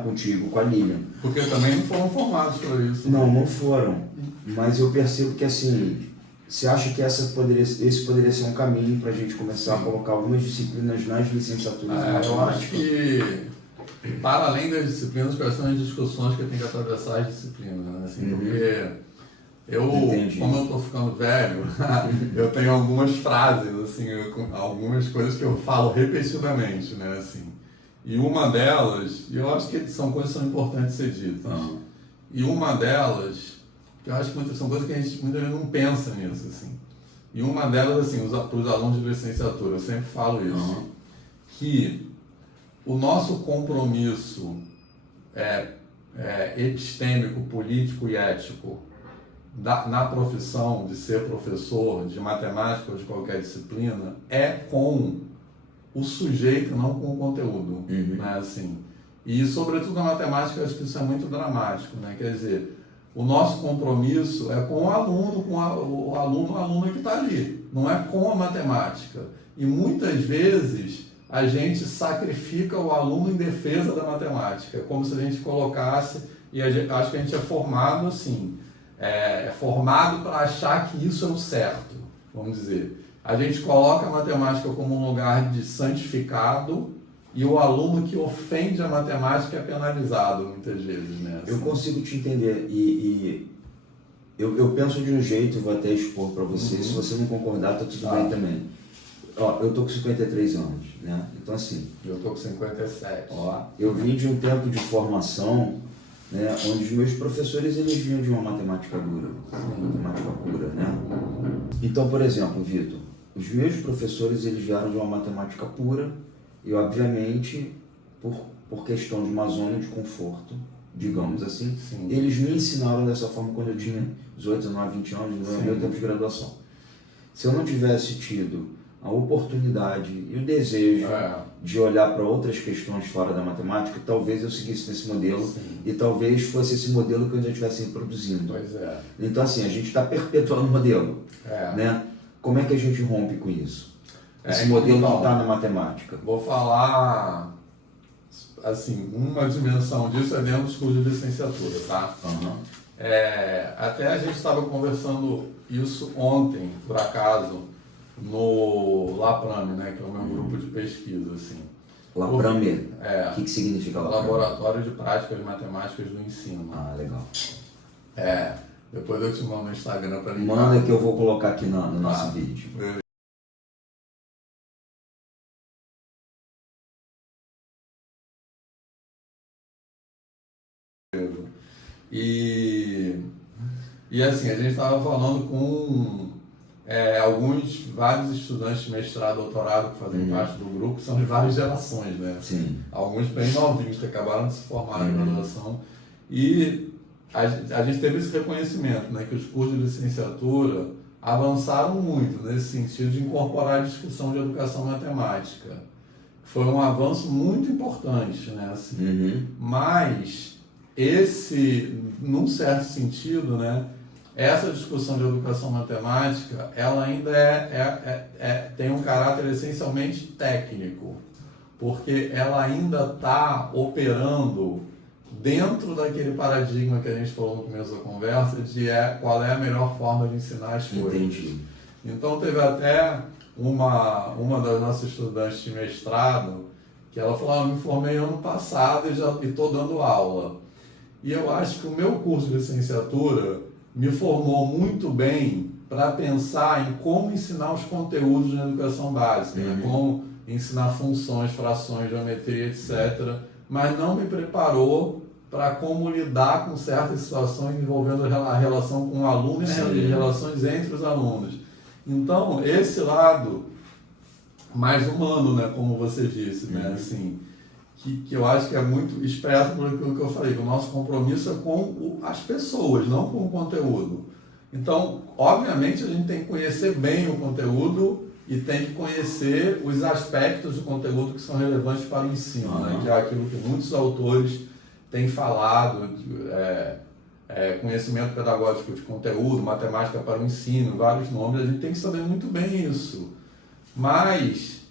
Contigo, com a Lilian. Porque também não foram formados para isso. Não foram. Mas eu percebo que, assim, você acha que esse poderia ser um caminho para a gente começar a colocar algumas disciplinas nas licenciaturas? Eu acho que, para além das disciplinas, quais são as discussões que tem que atravessar as disciplinas, né? Assim, porque como eu estou ficando velho, eu tenho algumas frases, assim, algumas coisas que eu falo repetidamente, né? Assim, e uma delas, e eu acho que são coisas que são importantes ser ditas, e uma delas, que eu acho que são coisas que a gente muitas vezes não pensa nisso, assim, e uma delas, assim, para os alunos de licenciatura, eu sempre falo isso, que o nosso compromisso epistêmico, político e ético na profissão de ser professor de matemática ou de qualquer disciplina é com o sujeito, não com o conteúdo, né, assim. E sobretudo na matemática, eu acho que isso é muito dramático, né? Quer dizer, o nosso compromisso é com o aluno, o aluno que está ali, não é com a matemática. E muitas vezes a gente sacrifica o aluno em defesa da matemática, como se a gente colocasse, e acho que a gente é formado assim, formado para achar que isso é o certo, vamos dizer. A gente coloca a matemática como um lugar de santificado e o aluno que ofende a matemática é penalizado muitas vezes, né? Assim. Eu consigo te entender e eu penso de um jeito, vou até expor para você, se você não concordar, tá tudo bem também. Ó, eu tô com 53 anos, né? Então assim... Eu tô com 57. Ó, eu vim de um tempo de formação, né, onde os meus professores eles vinham de uma matemática dura, matemática pura, né? Então, por exemplo, Vitor, os meus professores eles vieram de uma matemática pura e, obviamente, por questão de uma zona de conforto, digamos assim, eles me ensinaram dessa forma quando eu tinha 18, 19, 20 anos, no meu tempo de graduação. Se eu não tivesse tido a oportunidade e o desejo de olhar para outras questões fora da matemática, talvez eu seguisse nesse modelo e talvez fosse esse modelo que eu já estivesse reproduzindo. Pois é. Então, assim, a gente está perpetuando o modelo, né? Como é que a gente rompe com isso? Esse modelo não está na matemática. Vou falar, assim, uma dimensão disso é dentro dos cursos de licenciatura, tá? Até a gente estava conversando isso ontem, por acaso, no Laprame, né, que é o meu grupo de pesquisa, assim. Laprame? O que significa Laprame? Laboratório de Práticas Matemáticas do Ensino. Ah, legal. Depois eu te mando no Instagram para linkar. Manda que eu vou colocar aqui no nosso vídeo. E assim, a gente estava falando com vários estudantes de mestrado, doutorado que fazem parte do grupo, são de várias gerações, né? Sim. Alguns bem novinhos que acabaram de se formar na graduação. E a gente teve esse reconhecimento, né, que os cursos de licenciatura avançaram muito nesse sentido de incorporar a discussão de educação matemática. Foi um avanço muito importante, né? Assim. Mas num certo sentido, né, essa discussão de educação matemática, ela ainda tem um caráter essencialmente técnico, porque ela ainda está operando dentro daquele paradigma que a gente falou no começo da conversa, de qual é a melhor forma de ensinar as coisas. Entendi. Então teve até uma das nossas estudantes de mestrado, que ela falou, eu me formei ano passado e estou dando aula. E eu acho que o meu curso de licenciatura me formou muito bem para pensar em como ensinar os conteúdos na educação básica, né? Como ensinar funções, frações, geometria, etc. Mas não me preparou para como lidar com certas situações envolvendo a relação com o aluno e as relações entre os alunos. Então, esse lado mais humano, né, como você disse, né, assim, que eu acho que é muito expresso por aquilo que eu falei, que o nosso compromisso é com as pessoas, não com o conteúdo. Então, obviamente, a gente tem que conhecer bem o conteúdo e tem que conhecer os aspectos do conteúdo que são relevantes para o ensino, né, que é aquilo que muitos autores têm falado, conhecimento pedagógico de conteúdo, matemática para o ensino, vários nomes, a gente tem que saber muito bem isso. Mas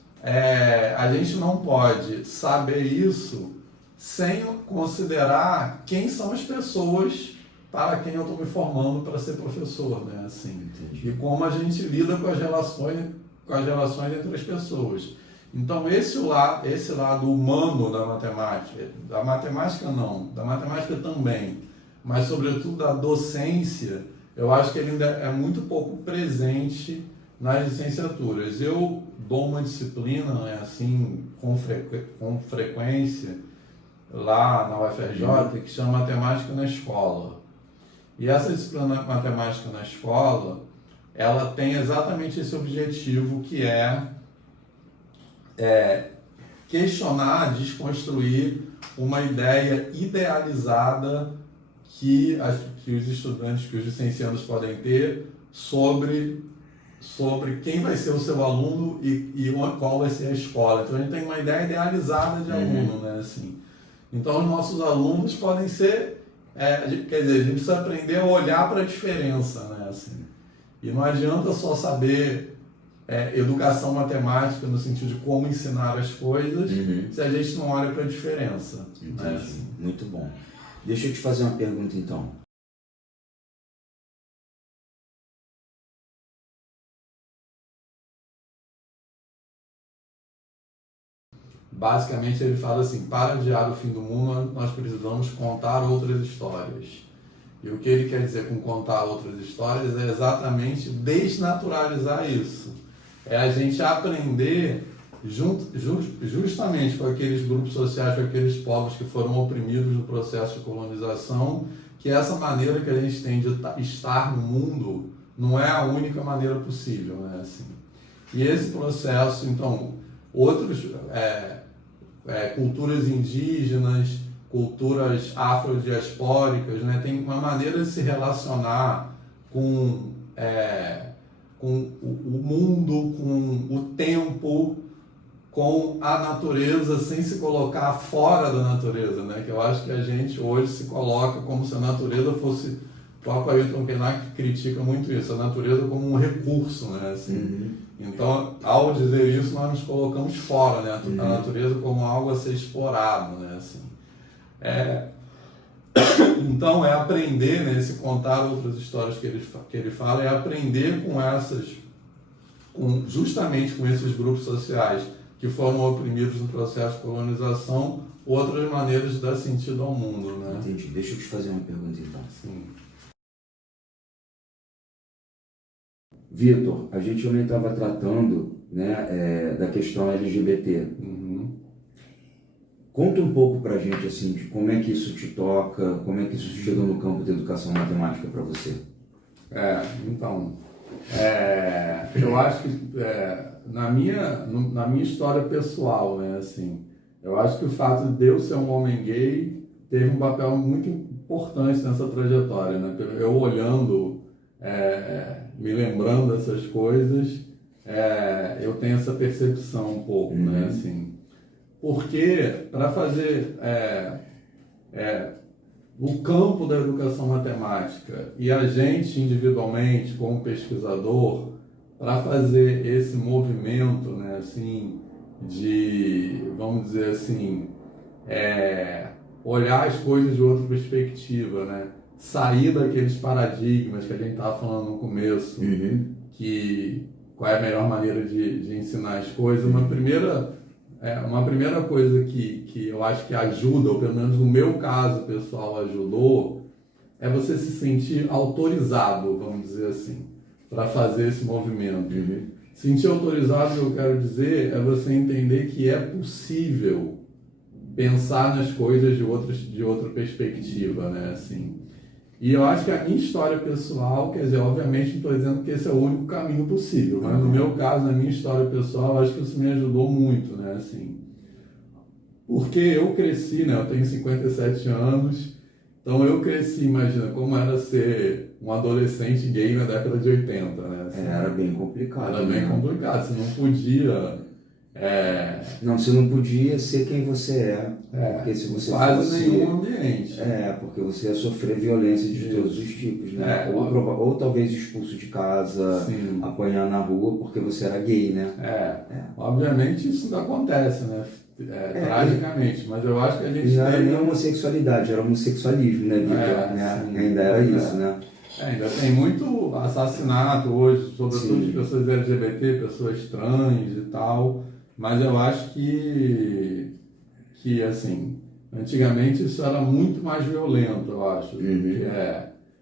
a gente não pode saber isso sem considerar quem são as pessoas para quem eu estou me formando para ser professor, né? Assim, e como a gente lida com as relações entre as pessoas. Então, esse lado humano da matemática não, da matemática também, mas sobretudo da docência, eu acho que ele ainda é muito pouco presente nas licenciaturas. Eu dou uma disciplina, né, assim, com frequência, lá na UFRJ, que chama Matemática na Escola. E essa disciplina Matemática na Escola, ela tem exatamente esse objetivo, que é questionar, desconstruir uma ideia idealizada que os estudantes, que os licenciandos podem ter sobre quem vai ser o seu aluno e qual vai ser a escola. Então a gente tem uma ideia idealizada de aluno, né? Assim. Então os nossos alunos podem ser, quer dizer, a gente precisa aprender a olhar para a diferença, né? Assim. E não adianta só saber educação matemática no sentido de como ensinar as coisas, se a gente não olha para a diferença. Entendi. Né? Assim. Muito bom. Deixa eu te fazer uma pergunta então. Basicamente ele fala assim: para adiar o fim do mundo, nós precisamos contar outras histórias. E o que ele quer dizer com contar outras histórias é exatamente desnaturalizar isso. É a gente aprender justamente com aqueles grupos sociais, com aqueles povos que foram oprimidos no processo de colonização, que essa maneira que a gente tem de estar no mundo não é a única maneira possível, né? Assim. E esse processo, então, outros culturas indígenas, culturas afrodiaspóricas, né, tem uma maneira de se relacionar com o mundo, com o tempo, com a natureza, sem se colocar fora da natureza, né? Que eu acho que a gente hoje se coloca como se a natureza fosse, o próprio Ailton Krenak critica muito isso, a natureza como um recurso, né? Assim, então, ao dizer isso, nós nos colocamos fora, né? A natureza como algo a ser explorado, né? Assim, então, aprender, né? Se contar outras histórias que ele fala, é aprender justamente com esses grupos sociais que foram oprimidos no processo de colonização, outras maneiras de dar sentido ao mundo, né? Entendi. Deixa eu te fazer uma pergunta então. Sim. Vitor, a gente também estava tratando, né, da questão LGBT. Conta um pouco pra gente, assim, de como é que isso te toca, como é que isso chegou no campo da educação matemática para você. Eu acho que na minha história pessoal, né, assim, eu acho que o fato de eu ser um homem gay teve um papel muito importante nessa trajetória, né? Eu olhando, me lembrando dessas coisas, eu tenho essa percepção um pouco, né, assim. Porque para fazer o campo da educação matemática e a gente individualmente como pesquisador, para fazer esse movimento, né, assim, de, vamos dizer assim, olhar as coisas de outra perspectiva, né, sair daqueles paradigmas que a gente estava falando no começo, que qual é a melhor maneira de ensinar as coisas. Uma primeira coisa que eu acho que ajuda, ou pelo menos no meu caso pessoal ajudou, é você se sentir autorizado, vamos dizer assim, para fazer esse movimento. Sentir autorizado, o que eu quero dizer, é você entender que é possível pensar nas coisas de outra perspectiva, né? Assim, e eu acho que a minha história pessoal, quer dizer, obviamente não estou dizendo que esse é o único caminho possível, mas no meu caso, na minha história pessoal, eu acho que isso me ajudou muito, né? Assim, porque eu cresci, né? Eu tenho 57 anos, então eu cresci, imagina, como era ser um adolescente gay na década de 80, né? Assim, Era bem complicado. era bem complicado, você não podia Não, você não podia ser quem você porque se você quase fosse... nenhum ambiente. Porque você ia sofrer violência de todos os tipos, né? Ou talvez expulso de casa, sim, apanhar na rua porque você era gay, né? Obviamente isso não acontece, né? Tragicamente, mas eu acho que a gente não era nem homossexualidade, era homossexualismo, né, Vitor? Ainda era isso, né? Ainda tem muito assassinato hoje, sobretudo de pessoas LGBT, pessoas trans e tal, mas eu acho que assim, antigamente isso era muito mais violento, eu acho.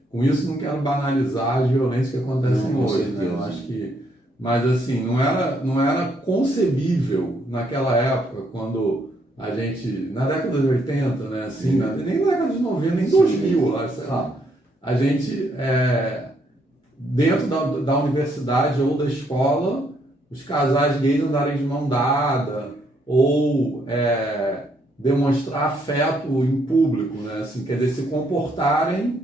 Com isso não quero banalizar as violências que acontecem hoje, né? Eu acho que, mas assim, não era concebível naquela época, quando a gente, na década de 80, né, assim, nem na década de 90, nem 2000, sei lá, a gente, dentro da universidade ou da escola, os casais gays andarem de mão dada, ou demonstrar afeto em público, né? Assim, quer dizer, se comportarem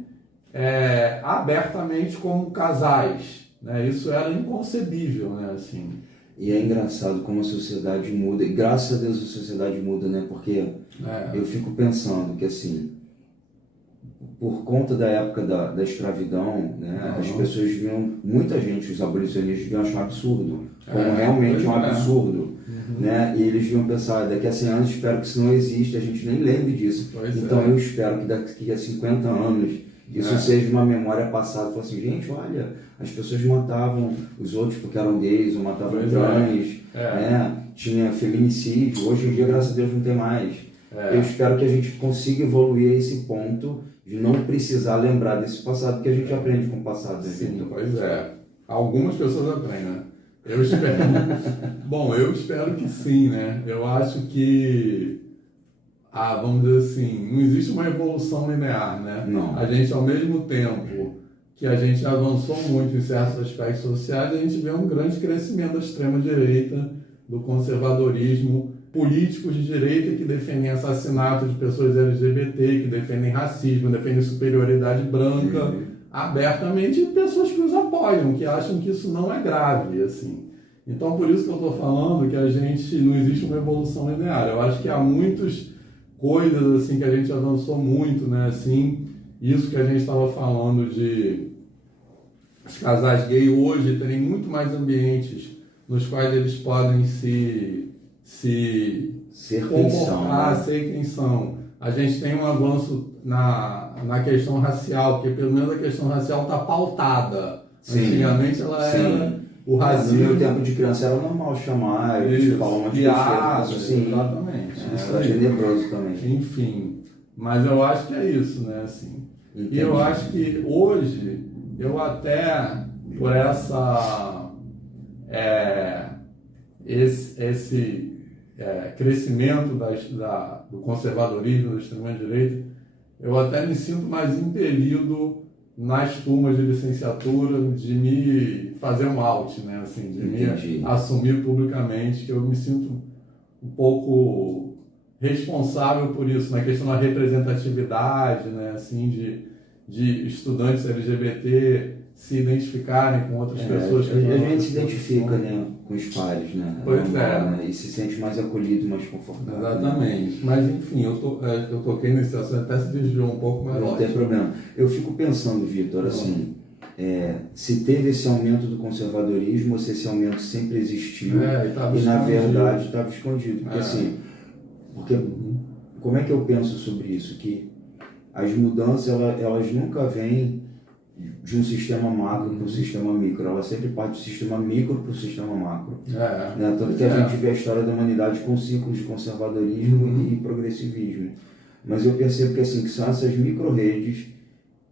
abertamente como casais, né? Isso era inconcebível, né? Assim. E é engraçado como a sociedade muda, e graças a Deus a sociedade muda, né? Porque eu fico pensando que, assim, por conta da época da escravidão, né, as pessoas viam, muita gente, os abolicionistas viam achar absurdo, como realmente um absurdo, né, e eles viam pensar, daqui a 100 anos espero que isso não exista, a gente nem lembre disso, então eu espero que daqui a 50 anos isso seja uma memória passada, falar assim, gente, olha, as pessoas matavam os outros porque eram gays, ou matavam trans, né, tinha feminicídio, hoje em dia, graças a Deus, não tem mais. Eu espero que a gente consiga evoluir a esse ponto de não precisar lembrar desse passado, porque a gente aprende com o passado. Sim, pois é. Algumas pessoas aprendem, né? Eu espero. Bom, eu espero que sim, né? Eu acho que, vamos dizer assim, não existe uma evolução linear, né? Não. A gente, ao mesmo tempo que a gente avançou muito em certos aspectos sociais, a gente vê um grande crescimento da extrema-direita, do conservadorismo, políticos de direita que defendem assassinato de pessoas LGBT, que defendem racismo, defendem superioridade branca, abertamente, e pessoas que os apoiam, que acham que isso não é grave, assim. Então, por isso que eu estou falando que a gente não existe uma evolução linear. Eu acho que há muitas coisas assim que a gente avançou muito, né? Assim, isso que a gente estava falando de os casais gays hoje terem muito mais ambientes nos quais eles podem ser quem são, né? Ser quem são. A gente tem um avanço na questão racial, porque pelo menos a questão racial está pautada. Sim. Antigamente ela era o racismo. No meu tempo de criança era normal chamar, eles falam uma piada, exatamente. Era tenebroso também. Enfim, mas eu acho que é isso, né? Assim. E eu acho que hoje, eu até, por esse crescimento do conservadorismo, da extrema-direita, eu até me sinto mais impelido nas turmas de licenciatura de me fazer um out, né? Assim, de me assumir publicamente, que eu me sinto um pouco responsável por isso, na questão da representatividade, né? Assim, de estudantes LGBT se identificarem com outras pessoas. Que a gente se identifica, né, com os pares, né? Pois né? E se sente mais acolhido, mais confortável. Exatamente. Né? Mas, enfim, eu toquei nesse assunto, até se desviou um pouco, mas não tem problema. Eu fico pensando, Vitor, assim, se teve esse aumento do conservadorismo ou se esse aumento sempre existiu e na verdade estava escondido. Porque, assim, como é que eu penso sobre isso? Que as mudanças, elas nunca vêm de um sistema macro para um sistema micro, ela sempre parte do sistema micro para o sistema macro. Né? Tanto que a gente vê a história da humanidade com ciclos de conservadorismo e progressivismo. Mas eu percebo que, assim, que são essas micro-redes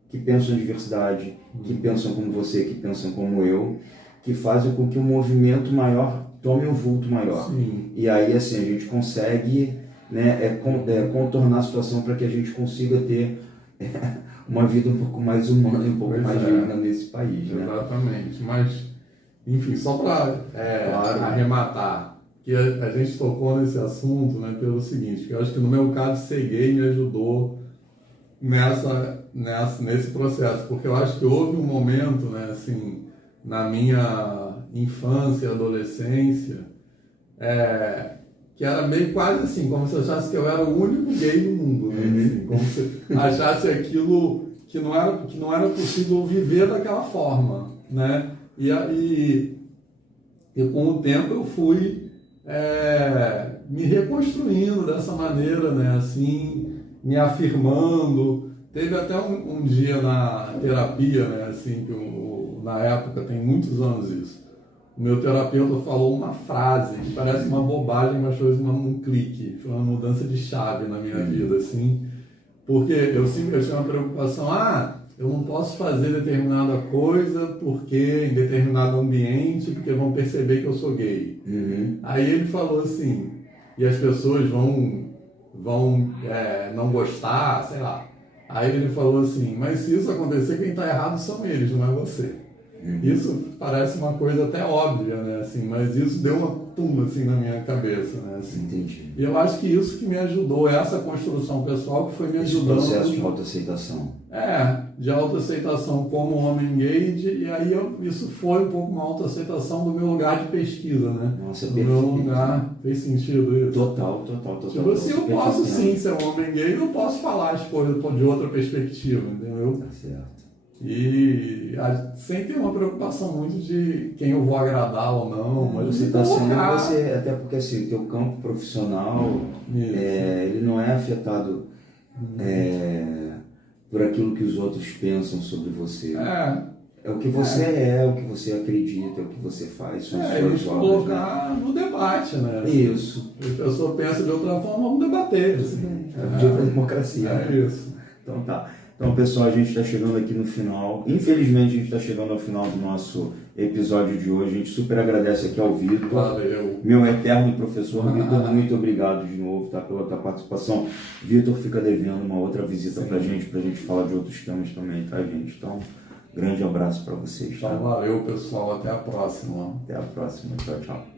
que pensam em diversidade, que pensam como você, que pensam como eu, que fazem com que um movimento maior tome um vulto maior. Sim. E aí, assim, a gente consegue, né, contornar a situação para que a gente consiga ter uma vida um pouco mais humana e um pouco mais digna nesse país. Né? Exatamente. Mas, enfim, só para arrematar, que a gente tocou nesse assunto, né, pelo seguinte, que eu acho que no meu caso ser gay me ajudou nesse processo, porque eu acho que houve um momento, né, assim, na minha infância e adolescência, que era meio quase assim, como se eu achasse que eu era o único gay no mundo, né? Assim, como se achasse aquilo que não era possível viver daquela forma, né? E com o tempo eu fui me reconstruindo dessa maneira, né? Assim, me afirmando. Teve até um dia na terapia, né? Assim, que na época, tem muitos anos isso, o meu terapeuta falou uma frase que parece uma bobagem, mas fez um clique, foi uma mudança de chave na minha vida, assim, porque eu tinha uma preocupação, eu não posso fazer determinada coisa porque em determinado ambiente, porque vão perceber que eu sou gay. Uhum. Aí ele falou assim, e as pessoas vão não gostar, sei lá. Aí ele falou assim, mas se isso acontecer, quem está errado são eles, não é você. Uhum. Isso parece uma coisa até óbvia, né? Assim, mas isso deu uma tumba assim, na minha cabeça, né? Assim. Entendi. E eu acho que isso que me ajudou, essa construção pessoal que foi me ajudando. Esse processo de autoaceitação. De autoaceitação como homem gay, e aí isso foi um pouco uma autoaceitação do meu lugar de pesquisa, né? Nossa, do perfeito. meu lugar, fez sentido isso? Total. Tipo assim, eu posso sim ser um homem gay, eu posso falar as coisas de outra perspectiva, entendeu? Tá certo. E sem ter uma preocupação muito de quem eu vou agradar ou não, mas Você está sendo você, até porque assim, o teu campo profissional, ele não é afetado por aquilo que os outros pensam sobre você. É o que você é, o que você acredita, é o que você faz, são as suas obras. Colocar no debate, né? Assim, Isso. Se a pessoa pensa de outra forma, vamos debater. Assim. É dia da democracia. Isso. Então tá. Então, pessoal, a gente está chegando aqui no final. Infelizmente, a gente está chegando ao final do nosso episódio de hoje. A gente super agradece aqui ao Vitor. Valeu. Meu eterno professor Vitor, muito obrigado de novo, tá, pela tua participação. Vitor fica devendo uma outra visita pra gente falar de outros temas também, tá, gente? Então, grande abraço para vocês. Tá? Então, valeu, pessoal. Até a próxima. Até a próxima. Tchau, tchau.